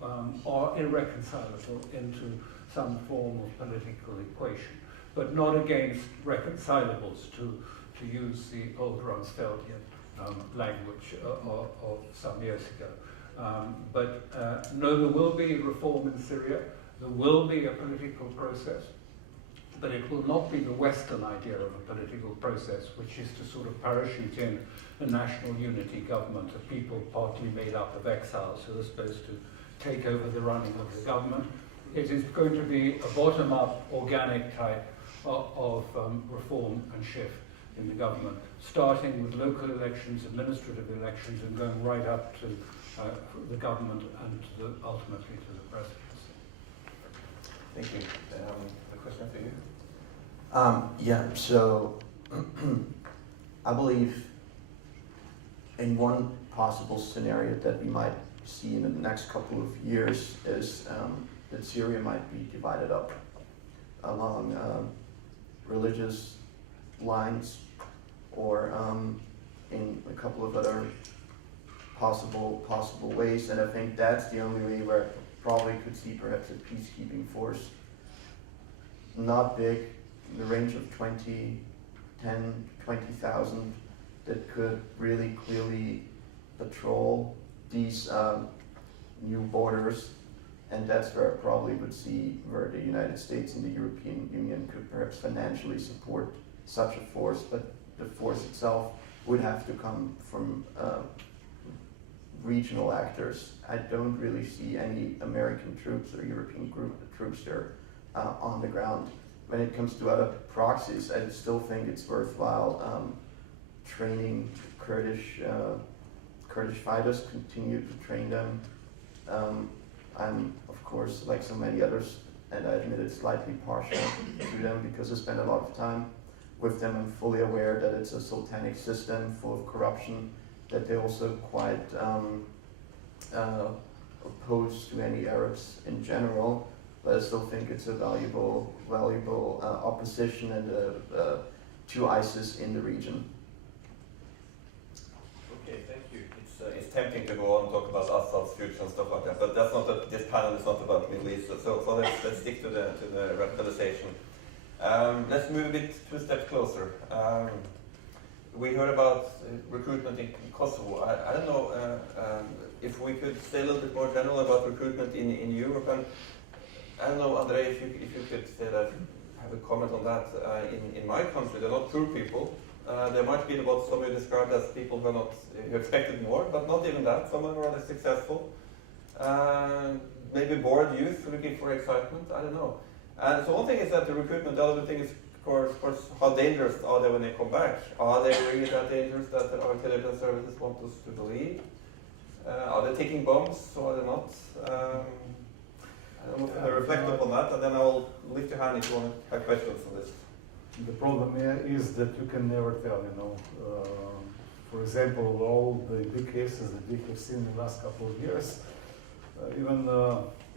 are irreconcilable into some form of political equation, but not against reconcilables, to use the old Rumsfeldian language of some years ago. But no, there will be reform in Syria, there will be a political process, but it will not be the Western idea of a political process, which is to sort of parachute in a national unity government of people partly made up of exiles who are supposed to take over the running of the government. It is going to be a bottom-up, organic type of reform and shift in the government, starting with local elections, administrative elections, and going right up to the government and ultimately to the presidency. Thank you. A question for you? Yeah, so I believe in one possible scenario that we might see in the next couple of years is that Syria might be divided up along religious lines or in a couple of other possible ways, and I think that's the only way where I probably could see perhaps a peacekeeping force. Not big, in the range of 20,000 that could really clearly patrol these new borders, and that's where I probably would see where the United States and the European Union could perhaps financially support such a force, but the force itself would have to come from regional actors. I don't really see any American troops or European troops there on the ground. When it comes to other proxies, I still think it's worthwhile training Kurdish fighters, continue to train them. I'm, of course, like so many others, and I admit it, slightly partial to them because I spend a lot of time with them. I'm fully aware that it's a sultanic system full of corruption, that they're also quite opposed to any Arabs in general, but I still think it's a valuable opposition and to ISIS in the region. Okay, thank you. It's tempting to go on and talk about Assad's future and stuff like that, but that's not this panel is not about Middle East. So let's stick to the radicalization. Let's move a bit 2 steps closer. We heard about recruitment in Kosovo. I don't know if we could say a little bit more general about recruitment in Europe, and I don't know, Andrei, if you could say that, have a comment on that. In my country, they're not poor people. There might be what some of you described as people who expected more, but not even that. Some are rather successful. Maybe bored youth looking for excitement. I don't know. And so one thing is that the recruitment. The other thing is, of course, how dangerous are they when they come back? Are they really that dangerous that our intelligence services want us to believe? Are they taking bombs or are they not? I don't know if you reflect upon that, and then I will lift your hand if you want to have questions on this. The problem here is that you can never tell, you know. For example, all the big cases that we have seen in the last couple of years, even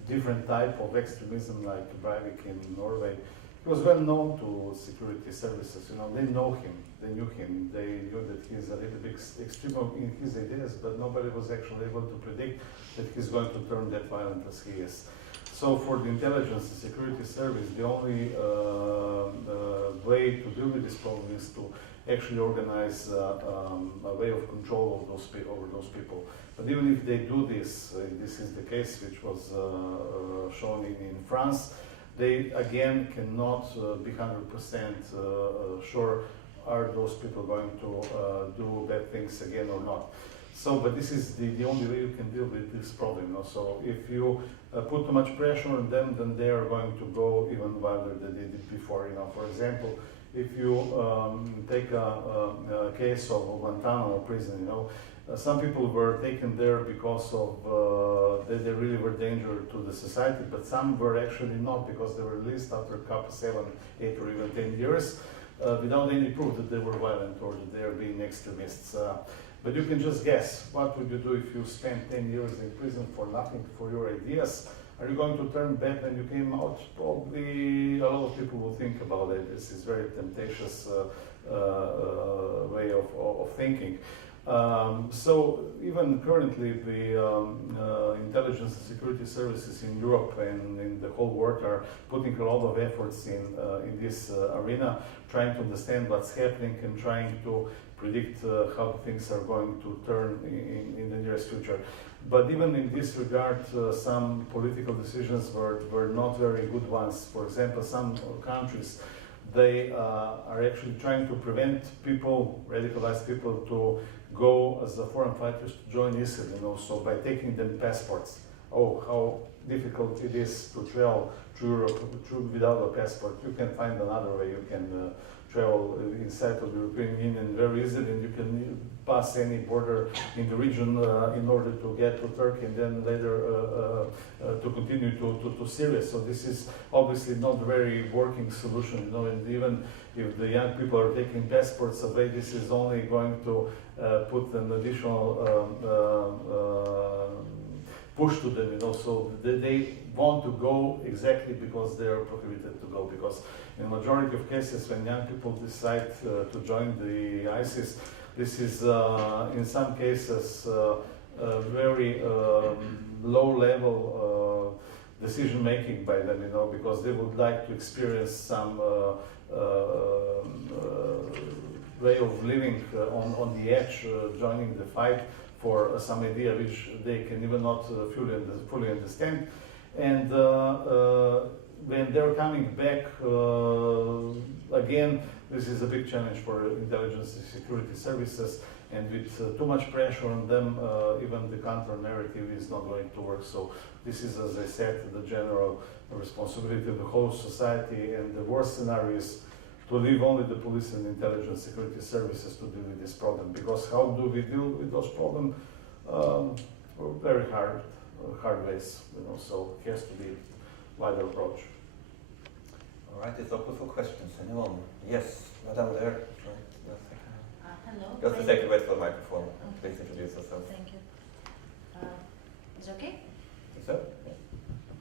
different type of extremism like Breivik in Norway, he was well known to security services. You know, they knew him, they knew that he's a little bit extreme in his ideas, but nobody was actually able to predict that he's going to turn that violent as he is. So for the intelligence and security service, the only way to deal with this problem is to actually organize a way of control over those people. But even if they do this, this is the case which was shown in France, they again cannot be 100% sure are those people going to do bad things again or not. So, but this is the only way you can deal with this problem. You know? So if you put too much pressure on them, then they are going to go even wilder than they did before. You know, for example, if you take a case of Guantanamo prison, you know, some people were taken there because of they really were danger to the society, but some were actually not because they were released after a couple, 7, 8, or even 10 years without any proof that they were violent or that they are being extremists. But you can just guess, what would you do if you spent 10 years in prison for nothing, for your ideas? Are you going to turn bad when you came out? Probably a lot of people will think about it. This is very temptatious way of thinking. So even currently, the intelligence and security services in Europe and in the whole world are putting a lot of efforts in this arena, trying to understand what's happening and trying to predict how things are going to turn in the nearest future. But even in this regard, some political decisions were not very good ones. For example, some countries, they are actually trying to prevent people, radicalized people, to go as foreign fighters to join ISIL, you know, so by taking them passports. Oh, how difficult it is to travel through Europe without a passport. You can find another way. You can travel inside of the European Union very easily, and you can pass any border in the region in order to get to Turkey and then later to continue to Syria. So this is obviously not a very working solution, you know, and even if the young people are taking passports away, this is only going to put an additional push to them, you know, so they want to go exactly because they are prohibited to go, because in the majority of cases when young people decide to join the ISIS, This is in some cases very low level decision making by them, you know, because they would like to experience some way of living on the edge, joining the fight for some idea which they can even not fully understand. And when they're coming back again, this is a big challenge for intelligence and security services, and with too much pressure on them, even the counter narrative is not going to work. So this is, as I said, the general responsibility of the whole society, and the worst scenario is to leave only the police and intelligence security services to deal with this problem. Because how do we deal with those problems? Very hard ways, you know. So it has to be wider approach. All right, it's open for questions. Anyone? Yes, madam there. Hello. Just a second, wait for the microphone. Please introduce yourself. Thank you. Is it okay? Think so? Yeah.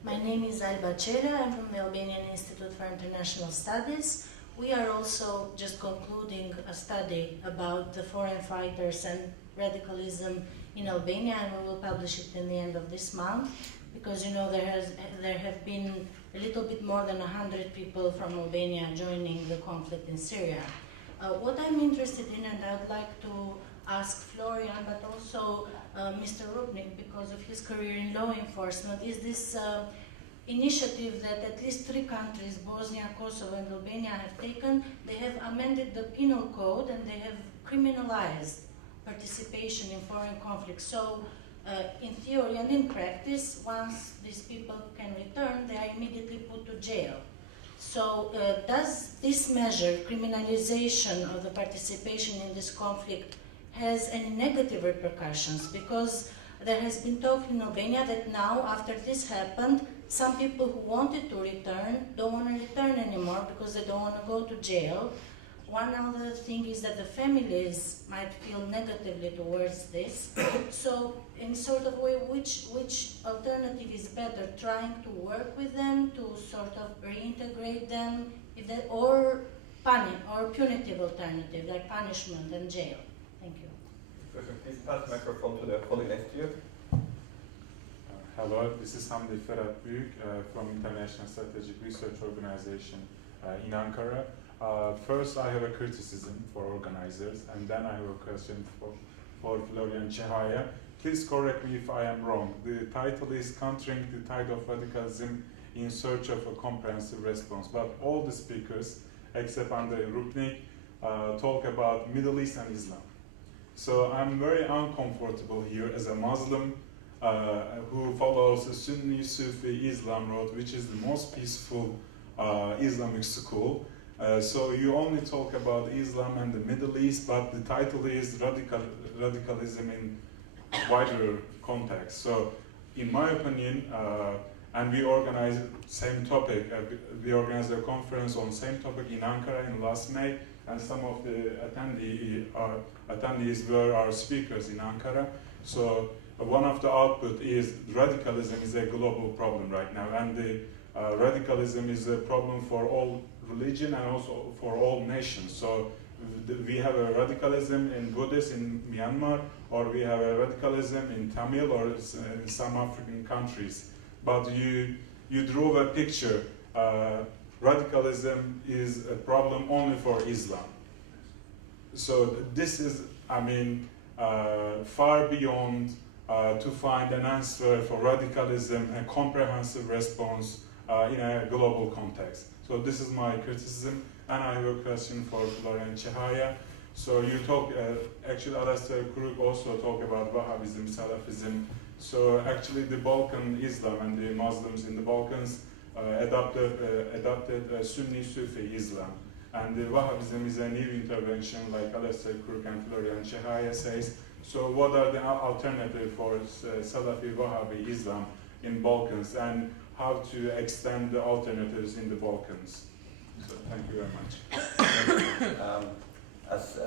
My name is Alba Cera. I'm from the Albanian Institute for International Studies. We are also just concluding a study about the foreign fighters and radicalism in Albania, and we will publish it in the end of this month, because you know there have been a little bit more than 100 people from Albania joining the conflict in Syria. What I'm interested in, and I'd like to ask Florian, but also Mr. Rupnik, because of his career in law enforcement, is this initiative that at least 3 countries, Bosnia, Kosovo, and Albania, have taken. They have amended the penal code and they have criminalized participation in foreign conflicts. So, in theory and in practice, once these people can return, they are immediately put to jail. So, does this measure, criminalization of the participation in this conflict, has any negative repercussions? Because there has been talk in Albania that now, after this happened, some people who wanted to return don't want to return anymore because they don't want to go to jail. One other thing is that the families might feel negatively towards this. So, in sort of way, which alternative is better? Trying to work with them to sort of reintegrate them, or punitive alternative like punishment and jail? Thank you. Please pass the microphone to the colleague next to you. Hello, this is Hamdi Ferhat Büyük from International Strategic Research Organization in Ankara. First, I have a criticism for organizers, and then I have a question for Florian Cehaya. Please correct me if I am wrong. The title is Countering the Tide of Radicalism in Search of a Comprehensive Response, but all the speakers, except Andrei Rupnik, talk about Middle East and Islam. So I'm very uncomfortable here as a Muslim who follows the Sunni Sufi Islam road, which is the most peaceful Islamic school. So you only talk about Islam and the Middle East, but the title is radicalism in wider context. So in my opinion, and we organized same topic, we organized a conference on same topic in Ankara in last May, and some of the attendees were our speakers in Ankara. So one of the output is radicalism is a global problem right now, and the radicalism is a problem for all religion and also for all nations. So we have a radicalism in Buddhist in Myanmar, or we have a radicalism in Tamil or in some African countries. But you drew a picture, radicalism is a problem only for Islam. So this is, I mean, far beyond to find an answer for radicalism, a comprehensive response in a global context. So this is my criticism, and I have a question for Florian Cehaya. So you talk, actually Alastair Krug also talk about Wahhabism, Salafism. So actually the Balkan Islam and the Muslims in the Balkans adopted Sunni Sufi Islam. And the Wahhabism is a new intervention, like Alastair Krug and Florian Cehaya says. So what are the alternatives for Salafi Wahhabi Islam in Balkans, and how to extend the alternatives in the Balkans? So thank you very much. As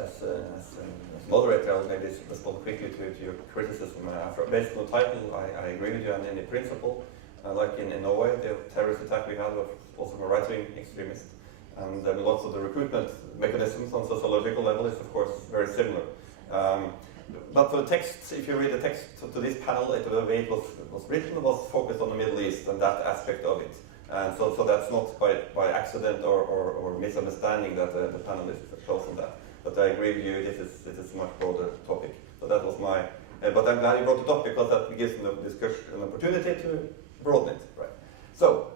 moderator, I'll maybe respond quickly to your criticism. Based on the title, I agree with you, and in the principle, like in Norway, the terrorist attack we had was also from a right-wing extremist. And lots of the recruitment mechanisms on sociological level is, of course, very similar. But for the text, if you read the text to this panel, the way it was written was focused on the Middle East and that aspect of it. And so that's not by accident or misunderstanding that the panelists have chosen that. But I agree with you, this is a much broader topic. So that was my, but I'm glad you brought it up because that gives the discussion an opportunity to broaden it. Right. So,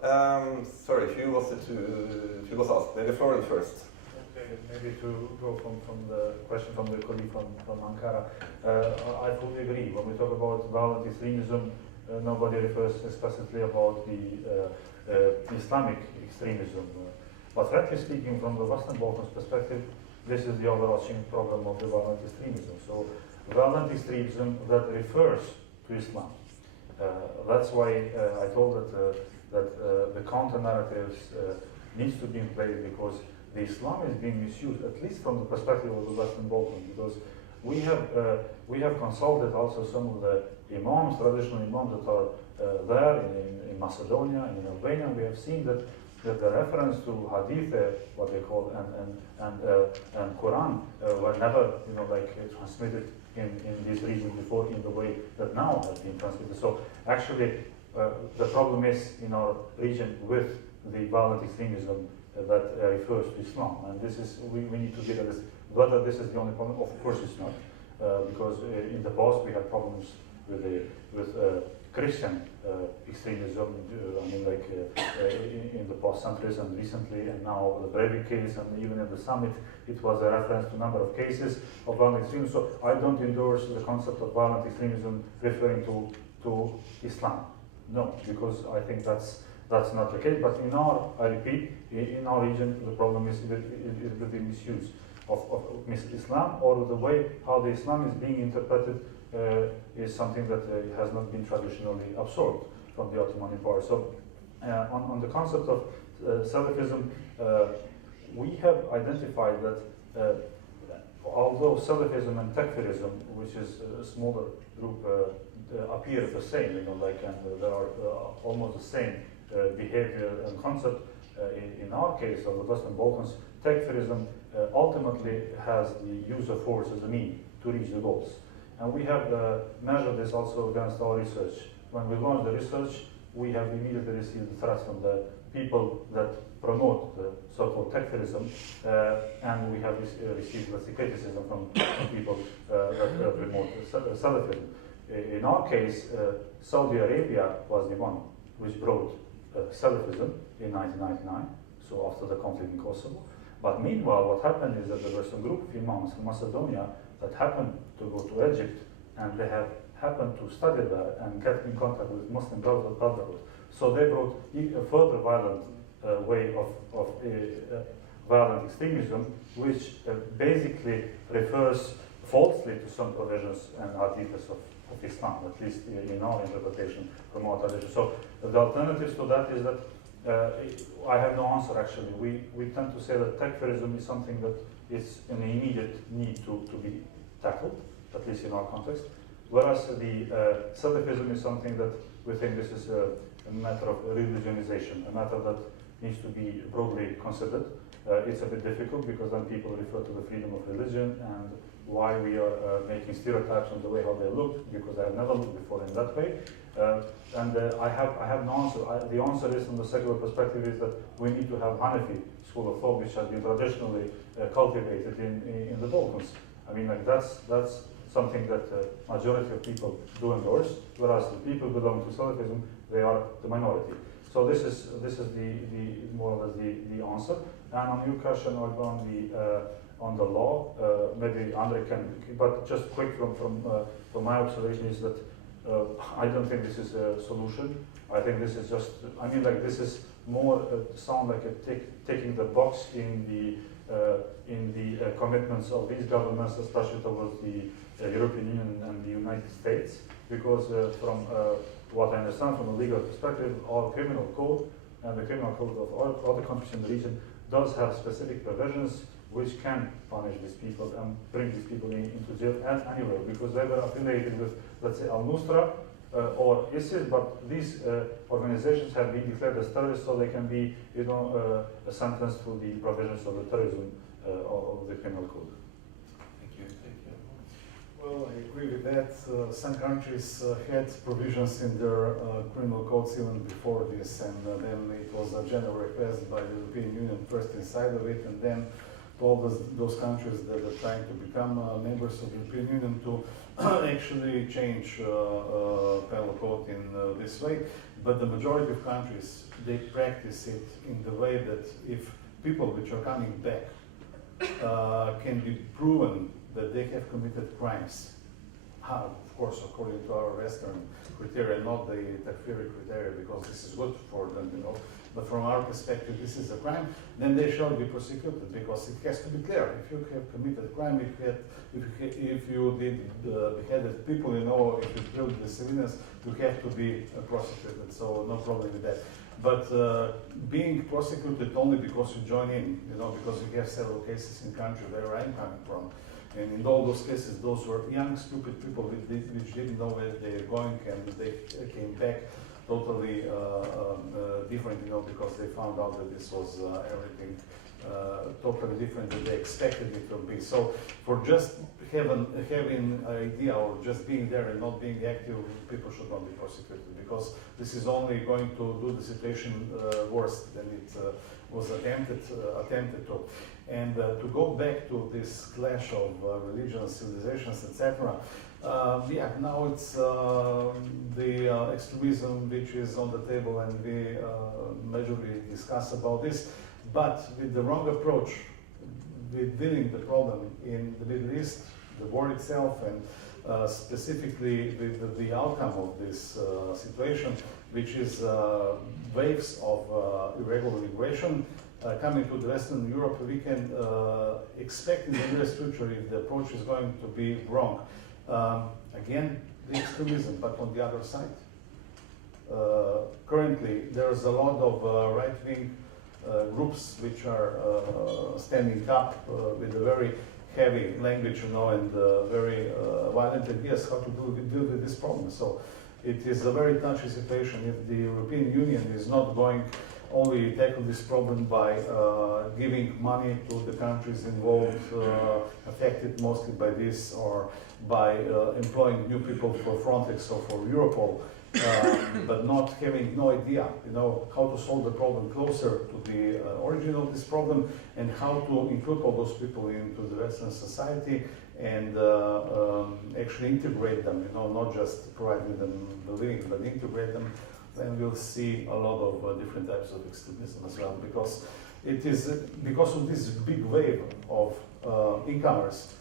sorry, who was asked? Maybe Florence first. Okay, maybe to go from the question from the colleague from Ankara. I fully agree. When we talk about violent extremism, nobody refers explicitly about the Islamic extremism. But frankly speaking, from the Western Balkans perspective, this is the overarching problem of the violent extremism. So, violent extremism that refers to Islam. That's why I told that the counter narratives needs to be in place, because the Islam is being misused, at least from the perspective of the Western Balkans, because we have consulted also some of the imams, traditional imams that are there in Macedonia and in Albania. We have seen that the reference to Hadith, what they call, and Quran were never, transmitted in this region before in the way that now has been transmitted. So actually, the problem is in our region with the violent extremism that refers to Islam, and this is we need to deal with this. Whether this is the only problem, of course it's not, because in the past we had problems with Christian extremism. In the past centuries and recently, and now the Breivik case, and even in the summit, it was a reference to a number of cases of violent extremism. So I don't endorse the concept of violent extremism referring to Islam. No, because I think that's not the case. But I repeat, in our region, the problem is with the misuse of Islam, or the way how the Islam is being interpreted is something that has not been traditionally absorbed from the Ottoman Empire. So, on the concept of Salafism, we have identified that although Salafism and Takfirism, which is a smaller group, appear the same, and there are almost the same behavior and concept. In our case, of the Western Balkans, Takfirism ultimately has the use of force as a means to reach the goals. And we have measured this also against our research. When we launched the research, we have immediately received the threats from the people that promote the so-called Takfirism, and we have received criticism from people that promote Salafism. In our case, Saudi Arabia was the one which brought Salafism in 1999, so after the conflict in Kosovo. But meanwhile, what happened is that there were some group of imams from Macedonia that happened to go to Egypt, and they have happened to study there and get in contact with Muslim Brotherhood. So they brought a further violent way of violent extremism, which basically refers falsely to some provisions and hadiths of Islam, at least in our interpretation from our tradition. So the alternatives to that is that I have no answer actually. We tend to say that Takfirism is something that is an immediate need to be tackled, at least in our context, whereas the Salafism is something that we think this is a matter of religionization, a matter that needs to be broadly considered. It's a bit difficult because then people refer to the freedom of religion and why we are making stereotypes on the way how they look, because I have never looked before in that way. I have no answer. The answer is, from the secular perspective, is that we need to have Hanafi school of thought, which has been traditionally cultivated in the Balkans. I mean, that's something that majority of people do endorse, whereas the people belonging to Salafism, they are the minority. So this is the more or less the answer. And on your question on the law, maybe Andre can, but just quick from my observation is that I don't think this is a solution. I think this is just, this is more sound like taking the box in the commitments of these governments, especially towards the European Union and the United States, because from what I understand from a legal perspective, our criminal code and the criminal code of all other countries in the region does have specific provisions which can punish these people and bring these people into jail anyway, because they were affiliated with, let's say, Al-Nusra or ISIS, but these organizations have been declared as terrorists, so they can be, sentenced to the provisions of the terrorism of the criminal code. Thank you. Well, I agree with that. Some countries had provisions in their criminal codes even before this, and then it was a general request by the European Union first inside of it, and then to all those countries that are trying to become members of the European Union to actually change penal code in this way. But the majority of countries, they practice it in the way that if people which are coming back can be proven that they have committed crimes. How? Of course, according to our Western criteria, not the Takfiri criteria, because this is good for them, you know. But from our perspective, this is a crime, then they shall be prosecuted, because it has to be clear. If you have committed crime, if you did beheaded people, you know, if you killed the civilians, you have to be prosecuted, so no problem with that. But being prosecuted only because you join in, you know, because you have several cases in country where I'm coming from, and in all those cases, those were young, stupid people which didn't know where they're going, and they came back totally different, you know, because they found out that this was everything totally different than they expected it to be. So for just having an idea or just being there and not being active, people should not be prosecuted, because this is only going to do the situation worse than it was attempted to. And to go back to this clash of religions, civilizations, etc. Yeah, now it's the extremism which is on the table, and we majorly discuss about this, but with the wrong approach, with dealing the problem in the Middle East, the war itself, and specifically with the outcome of this situation, which is waves of irregular migration coming to the Western Europe. We can expect in the nearest future, if the approach is going to be wrong, again, the extremism, but on the other side. Currently, there's a lot of right-wing groups which are standing up with a very heavy language, you know, and very violent ideas how to deal with this problem. So it is a very touchy situation if the European Union is not going only tackle this problem by giving money to the countries involved, affected mostly by this, or by employing new people for Frontex or for Europol, but not having no idea, you know, how to solve the problem closer to the origin of this problem, and how to include all those people into the Western society and actually integrate them, you know, not just providing them the living, but integrate them. Then we'll see a lot of different types of extremism as well, because it is because of this big wave of incomers.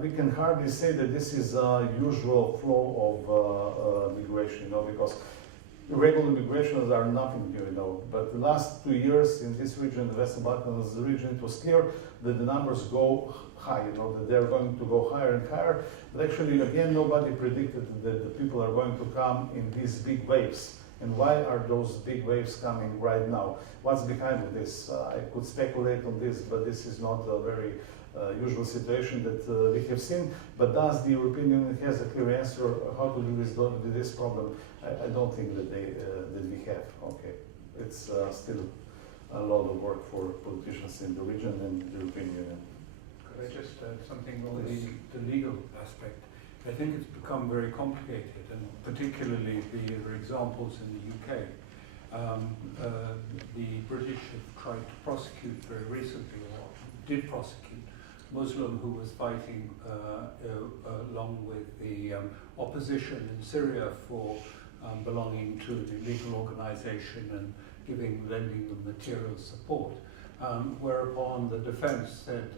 We can hardly say that this is a usual flow of migration, you know, because irregular migrations are nothing new, you know. But the last 2 years in this region, the Western Balkans region, it was clear that the numbers go high, you know, that they're going to go higher and higher. But actually, again, nobody predicted that the people are going to come in these big waves. And why are those big waves coming right now? What's behind this? I could speculate on this, but this is not a very usual situation that we have seen. But does the European Union has a clear answer how to deal with this problem? I don't think that that we have. Okay, it's still a lot of work for politicians in the region and the European Union. Could I just add something on the legal aspect? I think it's become very complicated, and particularly the examples in the UK. The British have tried to prosecute very recently, or did prosecute, Muslim who was fighting along with the opposition in Syria for belonging to an illegal organization and lending them material support. Whereupon the defense said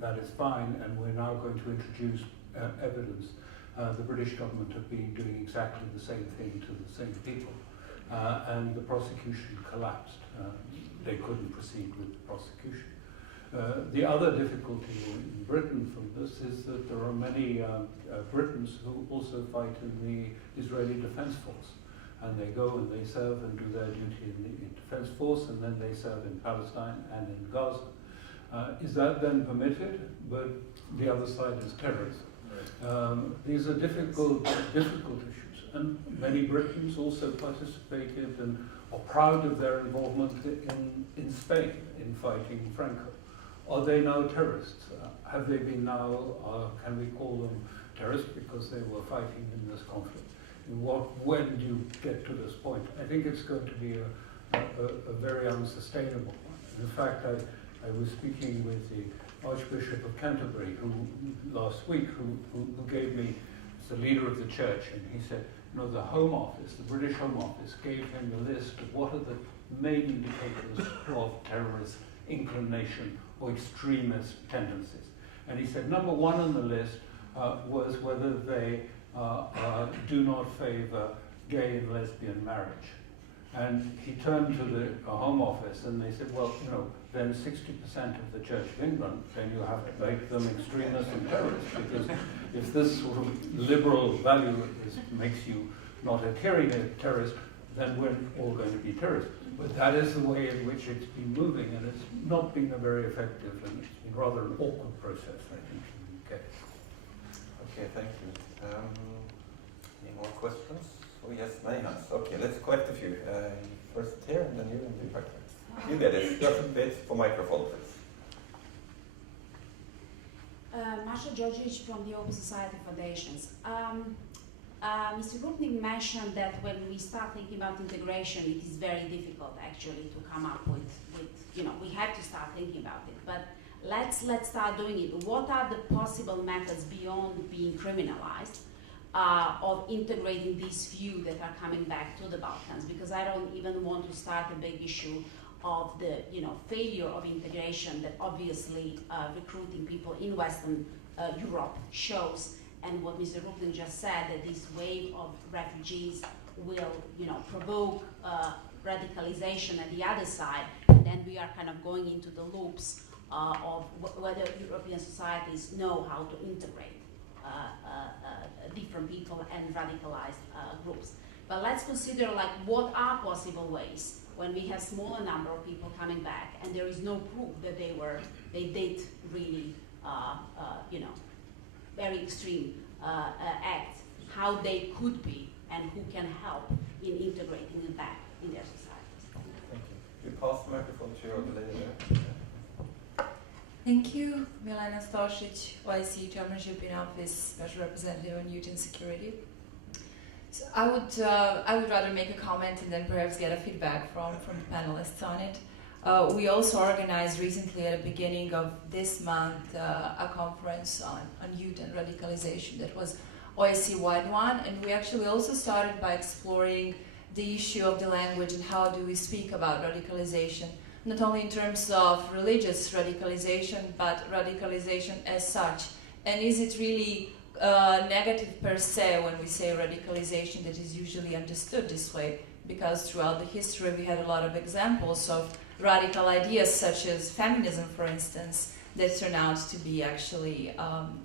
that is fine, and we're now going to introduce evidence. The British government have been doing exactly the same thing to the same people, and the prosecution collapsed. They couldn't proceed with the prosecution. The other difficulty in Britain from this is that there are many Britons who also fight in the Israeli Defense Force, and they go and they serve and do their duty in the Defense Force, and then they serve in Palestine and in Gaza. Is that then permitted? But the other side is terrorism. These are difficult issues, and many Britons also participated and are proud of their involvement in Spain in fighting Franco. Are they now terrorists? Have they been now, can we call them terrorists because they were fighting in this conflict. And when do you get to this point? I think it's going to be a very unsustainable one. In fact, I was speaking with the Archbishop of Canterbury last week, who gave me, as the leader of the church, and he said, the Home Office, the British Home Office, gave him a list of what are the main indicators of terrorist inclination or extremist tendencies. And he said number one on the list was whether they do not favor gay and lesbian marriage. And he turned to the Home Office and they said, well, then 60% of the Church of England, then you have to make them extremists and terrorists, because if this sort of liberal value makes you not a terrorist, then we're all going to be terrorists. But that is the way in which it's been moving, and it's not been a very effective, and it's been rather an awkward process, I think, in the UK. Okay, thank you. Any more questions? Oh yes, many hands. Okay, let's collect a few. First here, and then you, and the back there. You get it. Just wait for microphone, please. Masha Georgievich from the Open Society Foundations. Mr. Rupnik mentioned that when we start thinking about integration, it is very difficult actually to come up with we have to start thinking about it. But let's start doing it. What are the possible methods beyond being criminalized of integrating these few that are coming back to the Balkans? Because I don't even want to start a big issue of the failure of integration that obviously recruiting people in Western Europe shows, and what Mr. Rupnik just said, that this wave of refugees will provoke radicalization at the other side, and then we are kind of going into the loops of whether European societies know how to integrate different people and radicalized groups. But let's consider what are possible ways when we have smaller number of people coming back and there is no proof that they did really very extreme acts, how they could be and who can help in integrating them back in their societies. Thank you. You pass the microphone to your lady there. Thank you. Milena Stosic, OIC Chairmanship in Office, Special Representative on Youth and Security. So I would rather make a comment and then perhaps get a feedback from the panelists on it. We also organized recently at the beginning of this month a conference on youth and radicalization that was OIC-wide one, and we actually also started by exploring the issue of the language and how do we speak about radicalization, not only in terms of religious radicalization, but radicalization as such. And is it really negative per se when we say radicalization that is usually understood this way? Because throughout the history we had a lot of examples of radical ideas such as feminism, for instance, that turn out to be actually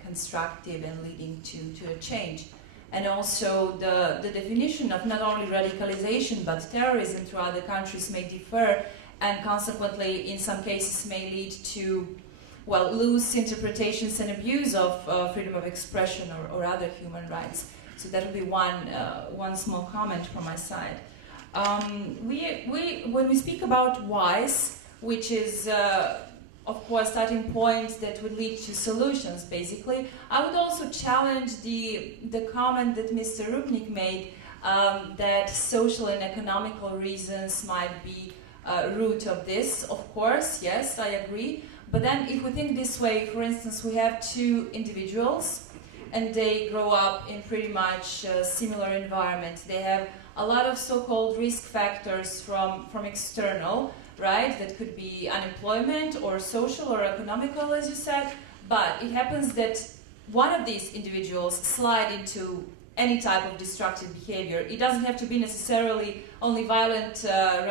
constructive and leading to a change. And also the definition of not only radicalization but terrorism throughout the countries may differ, and consequently in some cases may lead to loose interpretations and abuse of freedom of expression or other human rights. So that would be one small comment from my side. When we speak about WISE, which is of course starting point that would lead to solutions basically, I would also challenge the comment that Mr. Rupnik made that social and economical reasons might be root of this. Of course, yes, I agree. But then if we think this way, for instance, we have two individuals and they grow up in pretty much similar environment. They have a lot of so-called risk factors from external, right? That could be unemployment or social or economical, as you said. But it happens that one of these individuals slide into any type of destructive behavior. It doesn't have to be necessarily only violent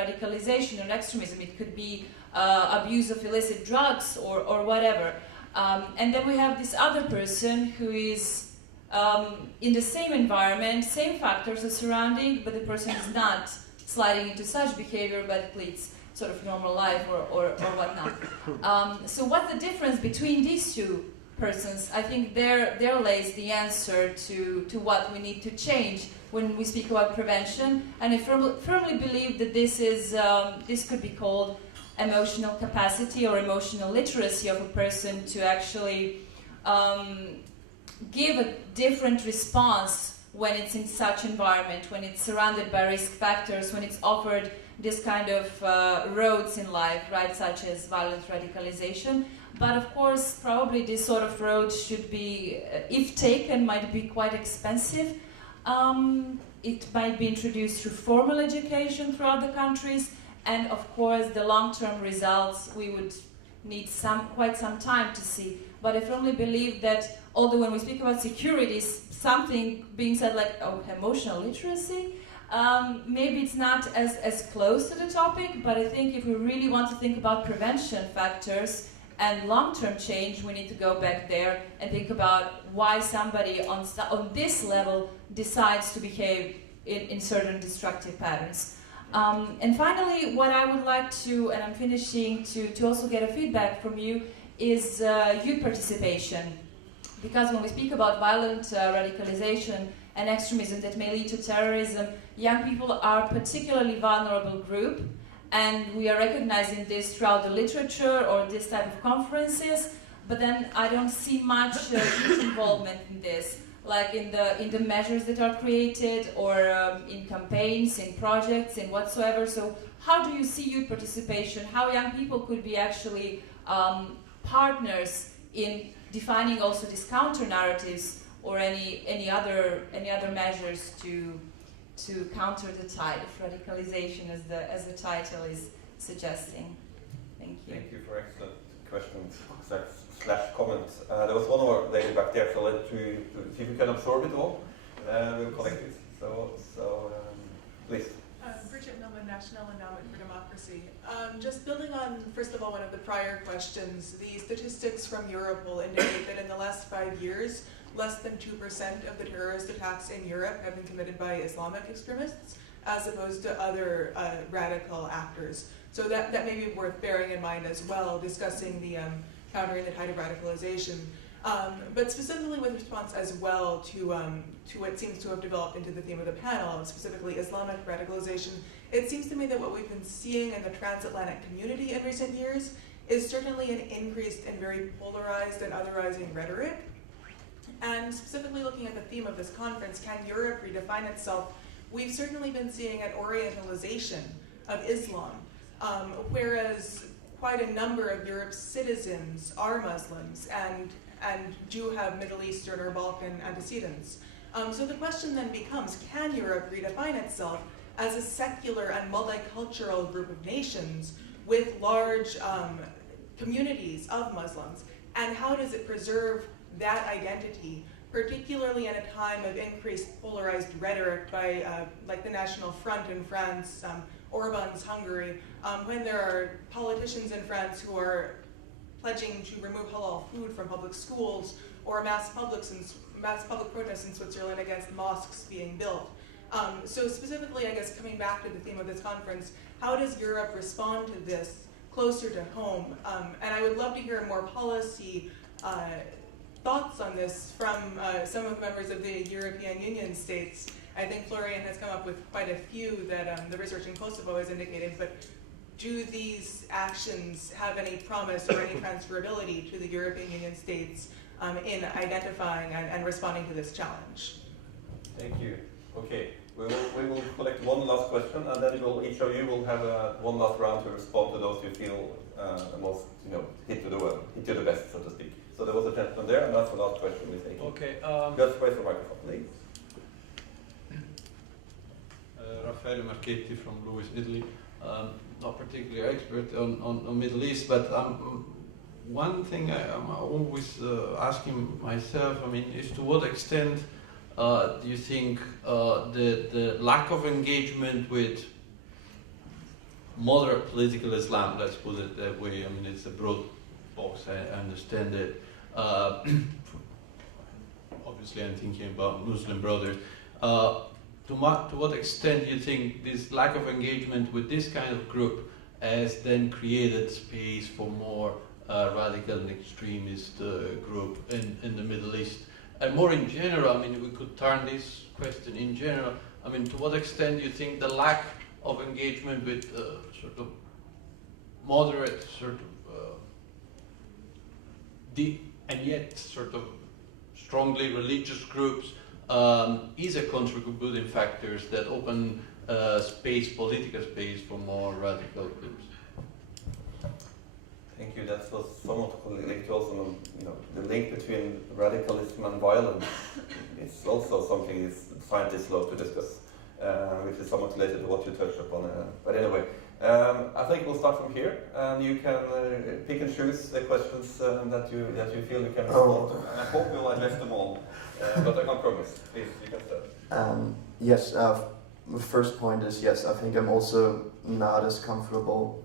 radicalization or extremism. It could be abuse of illicit drugs or whatever. And then we have this other person who is in the same environment, same factors are surrounding, but the person is not sliding into such behavior, but it leads sort of normal life or whatnot. So what's the difference between these two persons? I think there lays the answer to what we need to change when we speak about prevention. And I firmly believe that this could be called emotional capacity or emotional literacy of a person to actually give a different response when it's in such environment, when it's surrounded by risk factors, when it's offered this kind of roads in life, right, such as violent radicalization. But of course, probably this sort of road should be, if taken, might be quite expensive. It might be introduced through formal education throughout the countries, and of course, the long-term results we would need quite some time to see. But I firmly believe that, although when we speak about security, something being said like, oh, emotional literacy, maybe it's not as close to the topic, but I think if we really want to think about prevention factors and long-term change, we need to go back there and think about why somebody on this level decides to behave in certain destructive patterns. And finally, what I would like to, and I'm finishing, to also get a feedback from you is youth participation. Because when we speak about violent radicalization and extremism that may lead to terrorism, young people are a particularly vulnerable group, and we are recognizing this throughout the literature or this type of conferences, but then I don't see much youth involvement in this, like in the measures that are created or in campaigns, in projects, in whatsoever. So how do you see youth participation? How young people could be actually partners in defining also these counter narratives or any other measures to counter the tide of radicalization, as the title is suggesting. Thank you. Thank you for excellent questions / comments. There was one more lady back there, so let's see if we can absorb it all. We'll collect it. So please. Bridget Millman, National Endowment for Democracy. Just building on, first of all, one of the prior questions, the statistics from Europol indicate that in the last 5 years, less than 2% of the terrorist attacks in Europe have been committed by Islamic extremists, as opposed to other radical actors. So that may be worth bearing in mind as well, discussing the countering the tide of radicalization. But specifically with response as well to what seems to have developed into the theme of the panel, specifically Islamic radicalization, it seems to me that what we've been seeing in the transatlantic community in recent years is certainly an increased and very polarized and otherizing rhetoric. And specifically looking at the theme of this conference, can Europe redefine itself? We've certainly been seeing an orientalization of Islam, whereas quite a number of Europe's citizens are Muslims and do have Middle Eastern or Balkan antecedents. So the question then becomes, can Europe redefine itself as a secular and multicultural group of nations with large communities of Muslims? And how does it preserve that identity, particularly in a time of increased polarized rhetoric by like the National Front in France, Orban's Hungary, when there are politicians in France who are pledging to remove halal food from public schools, or mass public protests in Switzerland against mosques being built. So specifically, I guess, coming back to the theme of this conference, how does Europe respond to this closer to home? And I would love to hear more policy thoughts on this from some of the members of the European Union states. I think Florian has come up with quite a few that the research in Kosovo has indicated, but do these actions have any promise or any transferability to the European Union states in identifying and responding to this challenge? Thank you. Okay, we will collect one last question, and then each of you will have one last round to respond to those you feel the most, hit to the best, so to speak. So there was a gentleman there, and that's the last question we're taking. Okay. Just wait for the microphone, please. Raffaele Marchetti from Louis, Italy. Not particularly expert on Middle East, but one thing I'm always asking myself, is to what extent do you think the lack of engagement with moderate political Islam, let's put it that way, it's a broad box, I understand it. Obviously I'm thinking about Muslim Brothers. To what extent do you think this lack of engagement with this kind of group has then created space for more radical and extremist group in the Middle East? And more in general, we could turn this question in general. To what extent do you think the lack of engagement with sort of moderate, and yet sort of strongly religious groups, is a contributing factors that open space, political space for more radical groups. Thank you. That was somewhat linked to also, the link between radicalism and violence. It's also something scientists love to discuss, which is somewhat related to what you touched upon. But anyway, I think we'll start from here, and you can pick and choose the questions that you feel you can respond to. And I hope we'll address them all, but I can't promise. Please, you can start. Yes, the first point is yes, I think I'm also not as comfortable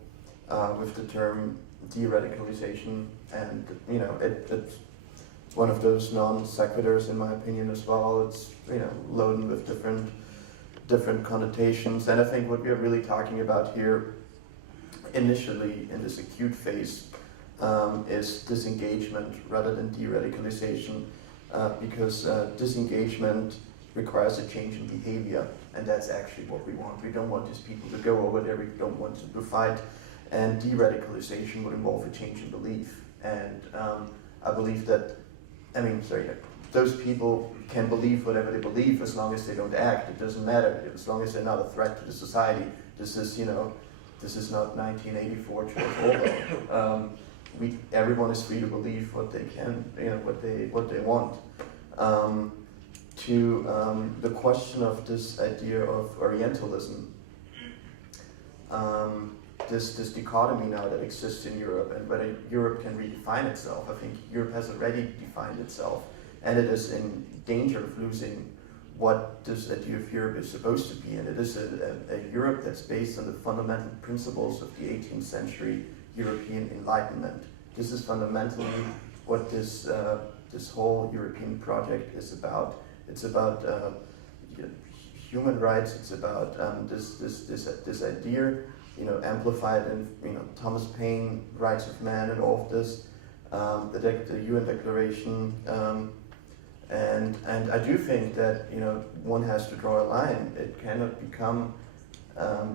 with the term de-radicalization, and it's one of those non sequiturs in my opinion as well. It's loaded with different connotations, and I think what we are really talking about here initially in this acute phase is disengagement rather than de-radicalization, because disengagement requires a change in behavior, and that's actually what we want. We don't want these people to go over there, we don't want them to fight, and de-radicalization would involve a change in belief. And I believe that, those people can believe whatever they believe as long as they don't act. It doesn't matter, as long as they're not a threat to the society. This is not 1984 George Orwell. Everyone is free to believe what they can, what they want. To the question of this idea of Orientalism, this dichotomy now that exists in Europe, and whether Europe can redefine itself. I think Europe has already defined itself, and it is in danger of losing what this idea of Europe is supposed to be. And it is a Europe that's based on the fundamental principles of the 18th century European Enlightenment. This is fundamentally what this whole European project is about. It's about human rights. It's about this idea, amplified in Thomas Paine, Rights of Man, and all of this, the UN Declaration, and I do think that one has to draw a line. It cannot become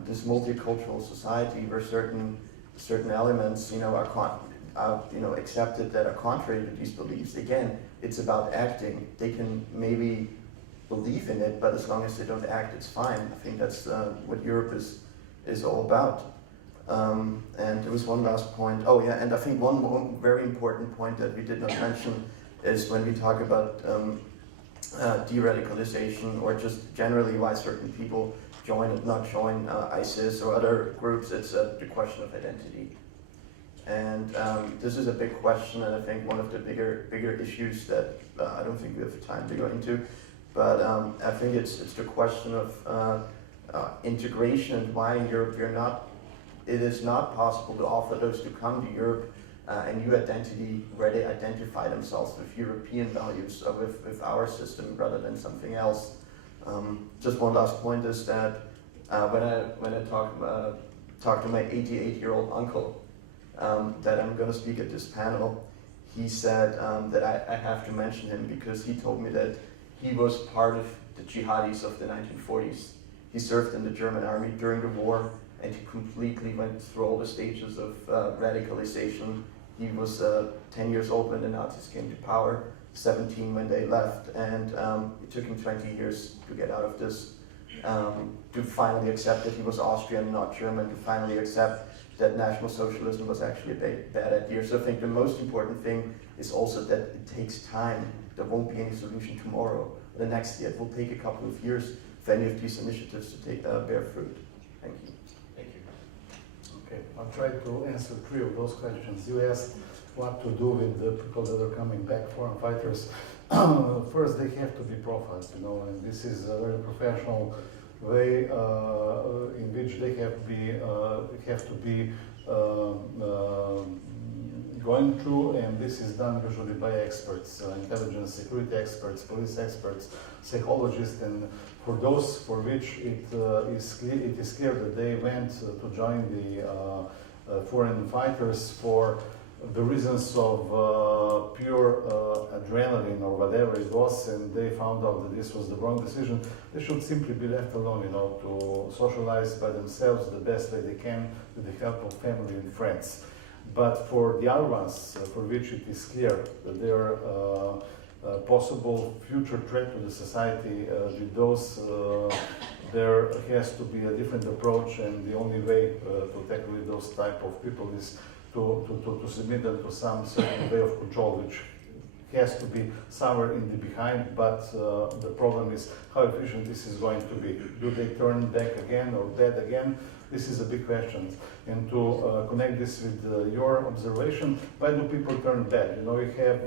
this multicultural society where certain elements are accepted that are contrary to these beliefs. Again, it's about acting. They can maybe believe in it, but as long as they don't act, it's fine. I think that's what Europe is all about. And there was one last point. Oh yeah, and I think one very important point that we did not mention is when we talk about de-radicalization, or just generally why certain people join and not join ISIS or other groups, it's the question of identity. And this is a big question, and I think one of the bigger issues that I don't think we have time to go into, but I think it's the question of integration, and why in Europe it is not possible to offer those who come to Europe a new identity where they identify themselves with European values or with our system rather than something else. Just one last point is that when I talk to my 88-year-old uncle, that I'm going to speak at this panel, he said that I have to mention him because he told me that he was part of the jihadis of the 1940s. He served in the German army during the war, and he completely went through all the stages of radicalization. He was 10 years old when the Nazis came to power, 17 when they left, and it took him 20 years to get out of this, to finally accept that he was Austrian, not German, to finally accept that National Socialism was actually a bad idea. So I think the most important thing is also that it takes time. There won't be any solution tomorrow, or the next year. It will take a couple of years for any of these initiatives to bear fruit. Thank you. Thank you. Okay, I'll try to answer 3 of those questions. You asked what to do with the people that are coming back, foreign fighters. First, they have to be profiled, and this is a very professional way in which they have to be going through, and this is done usually by experts, intelligence, security experts, police experts, psychologists, and for those for which it is clear that they went to join the foreign fighters for the reasons of pure adrenaline or whatever it was, and they found out that this was the wrong decision, they should simply be left alone, to socialize by themselves the best way they can with the help of family and friends. But for the other ones, for which it is clear that they are possible future threat to the society, with those, there has to be a different approach, and the only way to tackle those type of people is to submit them to some certain way of control, which has to be somewhere in the behind, but the problem is how efficient this is going to be. Do they turn back again or bad again? This is a big question. And to connect this with your observation, why do people turn bad? You know, we have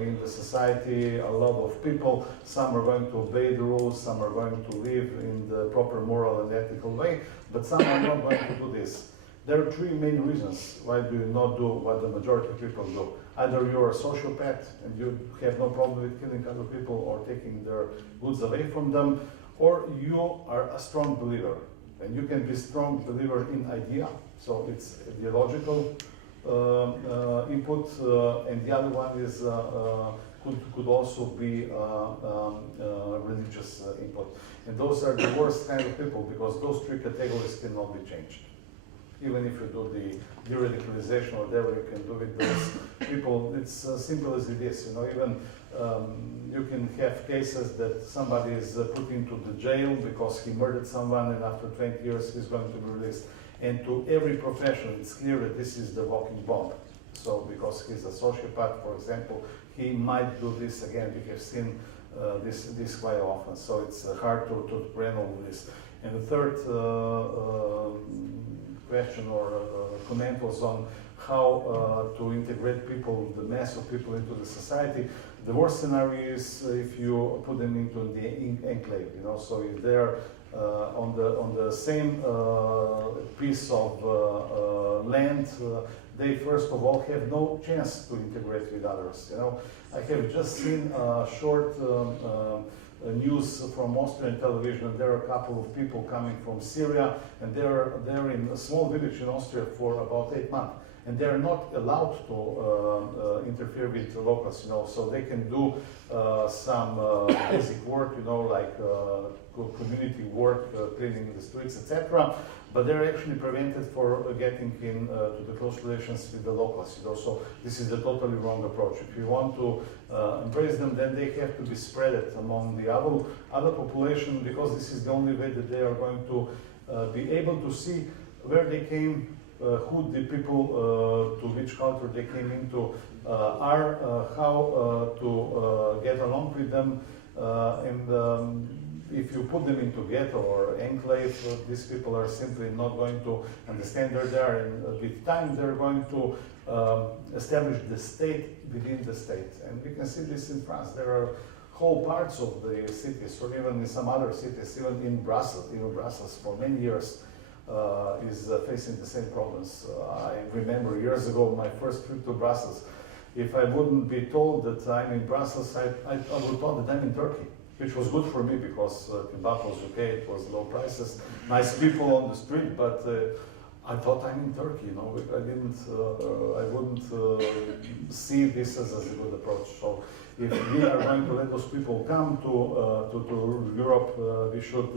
in the society a lot of people, some are going to obey the rules, some are going to live in the proper moral and ethical way, but some are not going to do this. There are three main reasons why do you not do what the majority of people do. Either you're a sociopath and you have no problem with killing other people or taking their goods away from them, or you are a strong believer. And you can be a strong believer in idea, so it's ideological input, and the other one is could also be religious input. And those are the worst kind of people, because those three categories cannot be changed. Even if you do the de-radicalization or whatever you can do with those people, it's as simple as it is. You know, even you can have cases that somebody is put into the jail because he murdered someone, and after 20 years he's going to be released. And to every profession, it's clear that this is the walking bomb. So because he's a sociopath, for example, he might do this again. We have seen this quite often. So it's hard to brand all this. And the third question or comment was on how to integrate people, the mass of people into the society. The worst scenario is if you put them into the enclave, you know, so if they're on the same piece of land, they first of all have no chance to integrate with others. You know, I have just seen a short news from Austrian television. There are a couple of people coming from Syria, and they're in a small village in Austria for about 8 months. And they're not allowed to interfere with the locals, you know, so they can do some basic work, you know, like community work, cleaning the streets, etc. But they're actually prevented for getting in to the close relations with the locals, you know, so this is the totally wrong approach. If you want to embrace them, then they have to be spread among the other population, because this is the only way that they are going to be able to see where they came, who the people to which culture they came into are, how to get along with them, and if you put them into ghetto or enclave, these people are simply not going to understand they're there, and with time they're going to establish the state within the state. And we can see this in France. There are whole parts of the cities, or even in some other cities, even in Brussels. Even Brussels for many years is facing the same problems. I remember years ago my first trip to Brussels. If I wouldn't be told that I'm in Brussels, I would thought that I'm in Turkey, which was good for me because tobacco was okay, it was low prices, nice people on the street, but I thought I'm in Turkey, you know. I wouldn't see this as a good approach. So if we are going to let those people come to Europe, we should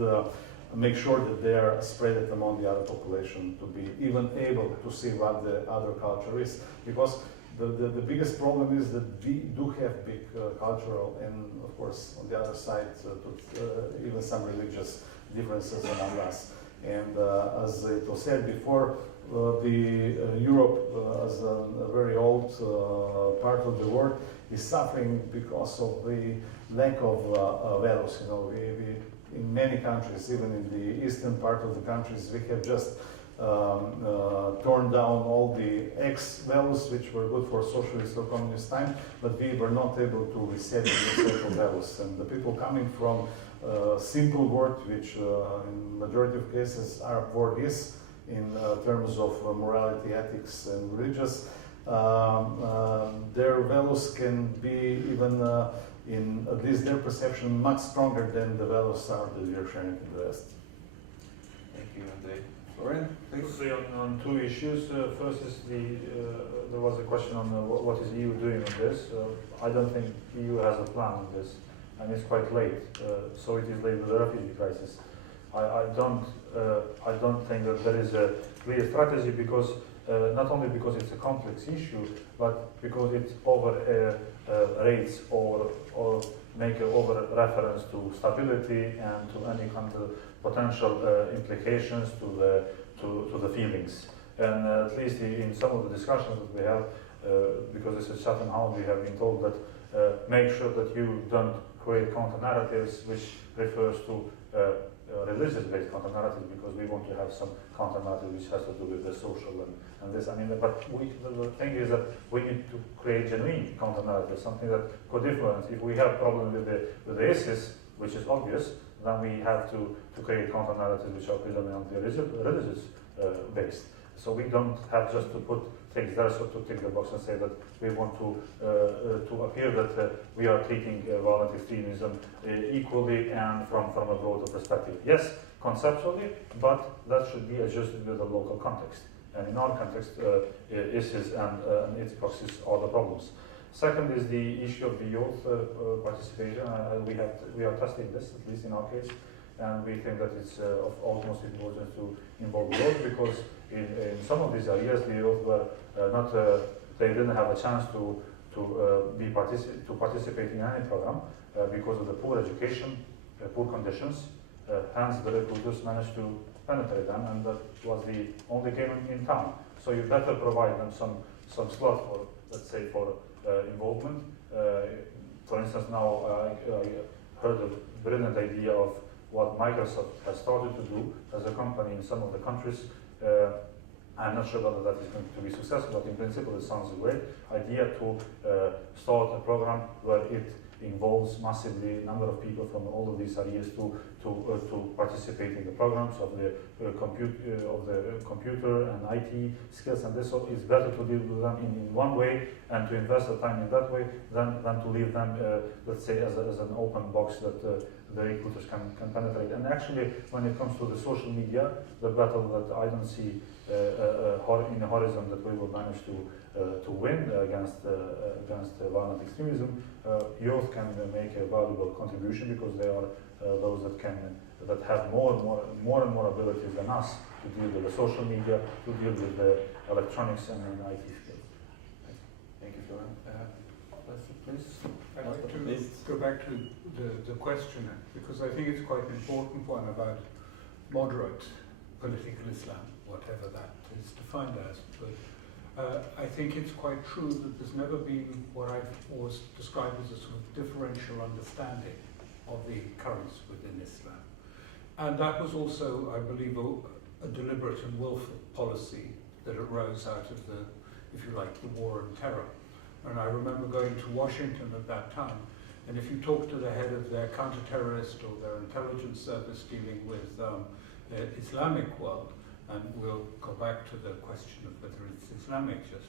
make sure that they are spread among the other population to be even able to see what the other culture is. Because the biggest problem is that we do have big cultural and, of course, on the other side, even some religious differences among us. And as it was said before, Europe, as a very old part of the world, is suffering because of the lack of values. You know, we in many countries, even in the eastern part of the countries, we have just torn down all the values which were good for socialist or communist time, but we were not able to reset the social values. And the people coming from simple world, which in majority of cases are what is in terms of morality, ethics, and religious, their values can be even in at least their perception much stronger than the values are that we are sharing in the West. Thank you, Andrei. Florian, please. Quickly on two issues. First is there was a question on what is EU doing on this. I don't think EU has a plan on this, and it's quite late. So it is late with the refugee crisis. I don't think that there is a clear strategy, because not only because it's a complex issue, but because it rates or make an over reference to stability and to any kind of potential implications to the feelings. And at least in some of the discussions that we have, because this is Chatham House, we have been told that make sure that you don't create counter-narratives which refers to religious-based counter-narratives, because we want to have some counter-narrative which has to do with the social and this. I mean, but the thing is that we need to create genuine counter-narrative, something that could influence. If we have problem with the ISIS, which is obvious, then we have to create counter-narratives which are predominantly religious based. So we don't have just to put things there, so to tick the box and say that we want to appear that we are treating violent extremism equally and from a broader perspective. Yes, conceptually, but that should be adjusted with the local context. And in our context, ISIS and its proxies are the problems. Second is the issue of the youth participation. We are testing this, at least in our case, and we think that it's of utmost importance to involve youth, because in some of these areas the youth were they didn't have a chance to participate in any program because of the poor education, poor conditions. Hence, the recruiters managed to penetrate them, and that was the only game in town. So you better provide them some slot for, let's say, for involvement. For instance, now I heard a brilliant idea of what Microsoft has started to do as a company in some of the countries. I'm not sure whether that is going to be successful, but in principle it sounds a great idea to start a program where it involves massively number of people from all of these areas to participate in the programs of the computer and IT skills, and this. So it's better to deal with them in one way and to invest the time in that way than to leave them, let's say, as an open box that the recruiters can penetrate. And actually, when it comes to the social media, the battle that I don't see in the horizon that we will manage to win against violent extremism, youth can make a valuable contribution, because they are those that have more and more abilities than us to deal with the social media, to deal with the electronics and IT skills. Thank you, Florian. Please. I'd like to go back to the question, because I think it's quite an important one about moderate political Islam, whatever that is defined as. But I think it's quite true that there's never been what I've always described as a sort of differential understanding of the currents within Islam. And that was also, I believe, a deliberate and willful policy that arose out of the, if you like, the war on terror. And I remember going to Washington at that time, and if you talk to the head of their counter-terrorist or their intelligence service dealing with the Islamic world, and we'll go back to the question of whether it's Islamic just,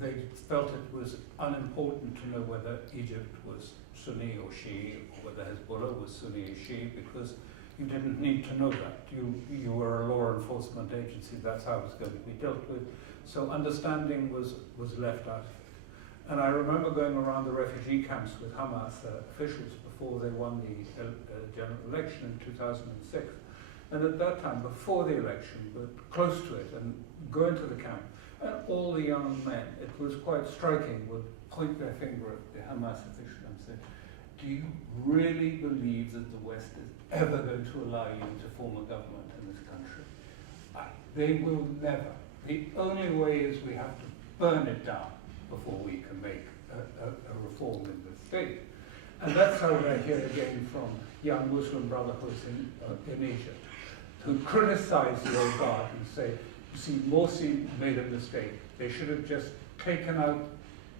they felt it was unimportant to know whether Egypt was Sunni or Shia, or whether Hezbollah was Sunni or Shia, because you didn't need to know that. You were a law enforcement agency, that's how it was going to be dealt with. So understanding was left out. And I remember going around the refugee camps with Hamas officials before they won the general election in 2006. And at that time, before the election, but close to it, and go into the camp, and all the young men, it was quite striking, would point their finger at the Hamas official and say, do you really believe that the West is ever going to allow you to form a government in this country? They will never. The only way is we have to burn it down before we can make a reform in the state. And that's how we're here again from young Muslim brotherhoods in Egypt, who criticize the old guard and say, you see, Morsi made a mistake. They should have just taken out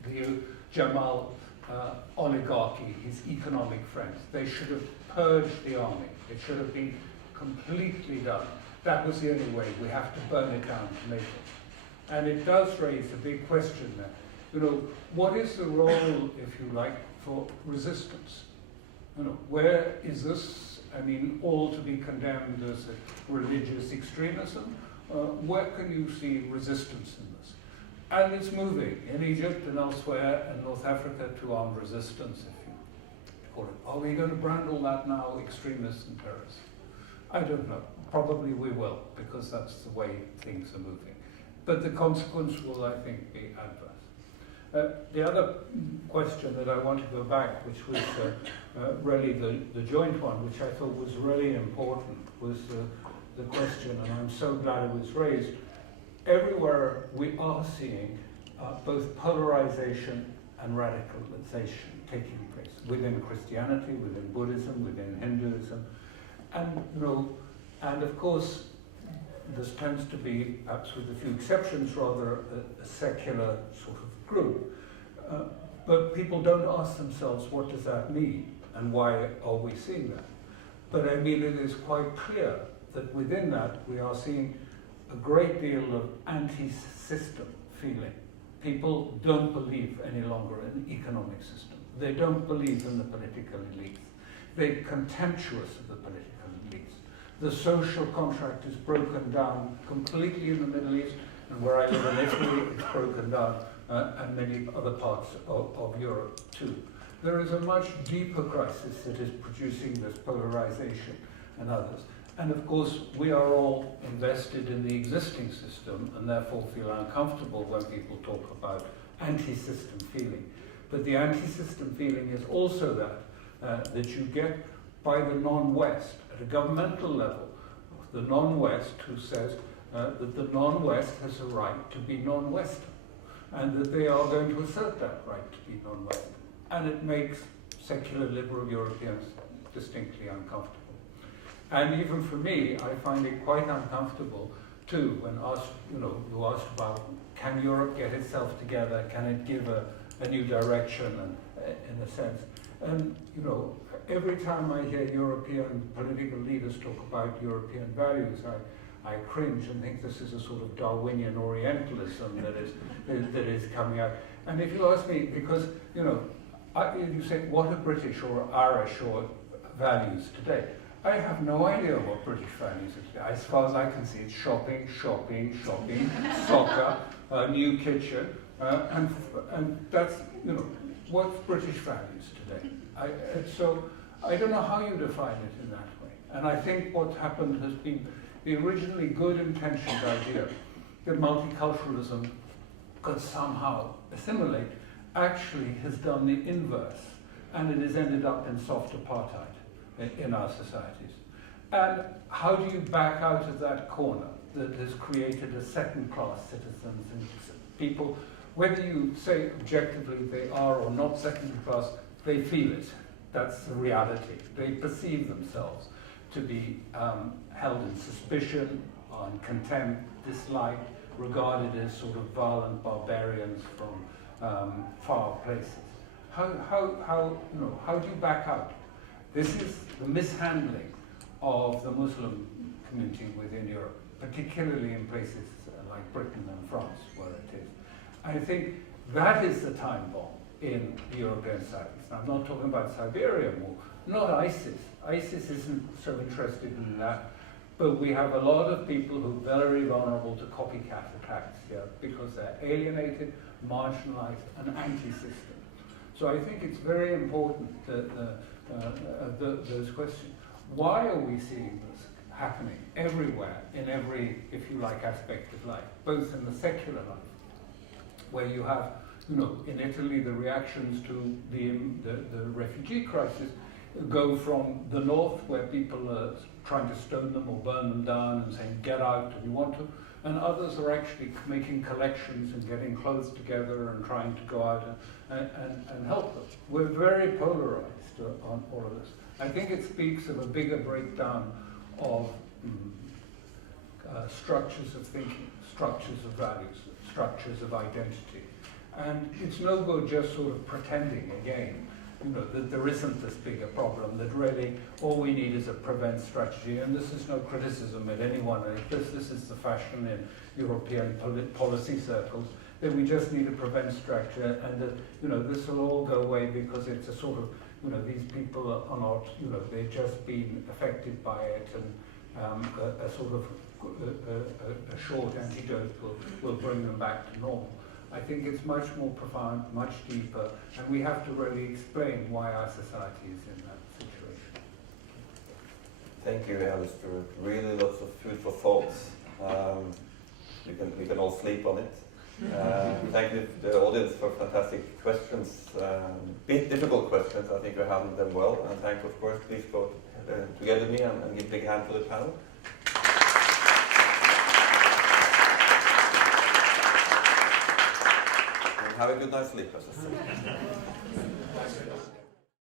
the Jamal oligarchy, his economic friends. They should have purged the army. It should have been completely done. That was the only way. We have to burn it down to make it. And it does raise a big question there. What is the role, if you like, for resistance? Where is this, all to be condemned as a religious extremism? Where can you see resistance in this? And it's moving in Egypt and elsewhere, and North Africa, to armed resistance, if you call it. Are we going to brand all that now extremists and terrorists? I don't know. Probably we will, because that's the way things are moving. but the consequence will, I think, be adverse. The other question that I want to go back, which was really the joint one, which I thought was really important, was the question, and I'm so glad it was raised. Everywhere we are seeing both polarization and radicalization taking place within Christianity, within Buddhism, within Hinduism, and of course, this tends to be, perhaps with a few exceptions, rather a secular sort of group. But people don't ask themselves, what does that mean, and why are we seeing that? But I mean, it is quite clear that within that we are seeing a great deal of anti-system feeling. People don't believe any longer in the economic system. They don't believe in the political elites. They're contemptuous of the political elites. The social contract is broken down completely in the Middle East, and where I live in Italy, it's broken down, and many other parts of Europe too. There is a much deeper crisis that is producing this polarization and others. And of course, we are all invested in the existing system and therefore feel uncomfortable when people talk about anti-system feeling. But the anti-system feeling is also that you get by the non-West, at a governmental level, the non-West who says that the non-West has a right to be non-Western, and that they are going to assert that right to be non-Western. And it makes secular liberal Europeans distinctly uncomfortable. And even for me, I find it quite uncomfortable too when asked, you asked about, can Europe get itself together? Can it give a new direction, and in a sense? And every time I hear European political leaders talk about European values, I cringe and think this is a sort of Darwinian Orientalism that is coming out. And if you ask me, because you say, what are British or Irish or values today? I have no idea what British values are today. As far as I can see, it's shopping, shopping, shopping, soccer, new kitchen, and that's, what's British values today? So I don't know how you define it in that way. And I think what happened has been the originally good intentioned idea that multiculturalism could somehow assimilate actually has done the inverse, and it has ended up in soft apartheid in our societies. And how do you back out of that corner that has created a second-class citizens and people, whether you say objectively they are or not second-class, they feel it. That's the reality. They perceive themselves to be held in suspicion, on contempt, disliked, regarded as sort of violent barbarians from far places. How do you back out? This is the mishandling of the Muslim community within Europe, particularly in places like Britain and France, where it is. I think that is the time bomb in the European societies. I'm not talking about Siberia more, not ISIS. ISIS isn't so interested in that, but we have a lot of people who are very vulnerable to copycat attacks here because they're alienated, marginalized, and anti-system. So I think it's very important that those questions. Why are we seeing this happening everywhere, in every, if you like, aspect of life, both in the secular life, where you have, in Italy, the reactions to the refugee crisis go from the north, where people are trying to stone them or burn them down and saying, get out if you want to, and others are actually making collections and getting clothes together and trying to go out and help them. We're very polarized on all of this. I think it speaks of a bigger breakdown of structures of thinking, structures of values, structures of identity. And it's no good just sort of pretending again, that there isn't this bigger problem, that really all we need is a prevent strategy. And this is no criticism at anyone. This is the fashion in European policy circles, that we just need a prevent strategy, and that, this will all go away because it's a sort of, these people are not, they've just been affected by it, and a sort of a short antidote will bring them back to normal. I think it's much more profound, much deeper, and we have to really explain why our society is in that situation. Thank you, Alistair. Really lots of food for thought. we can all sleep on it. Thank you to the audience for fantastic questions, bit difficult questions. I think we handled them well. And thank, of course, please go together with me and give a big hand for the panel. And have a good night's sleep, as I said.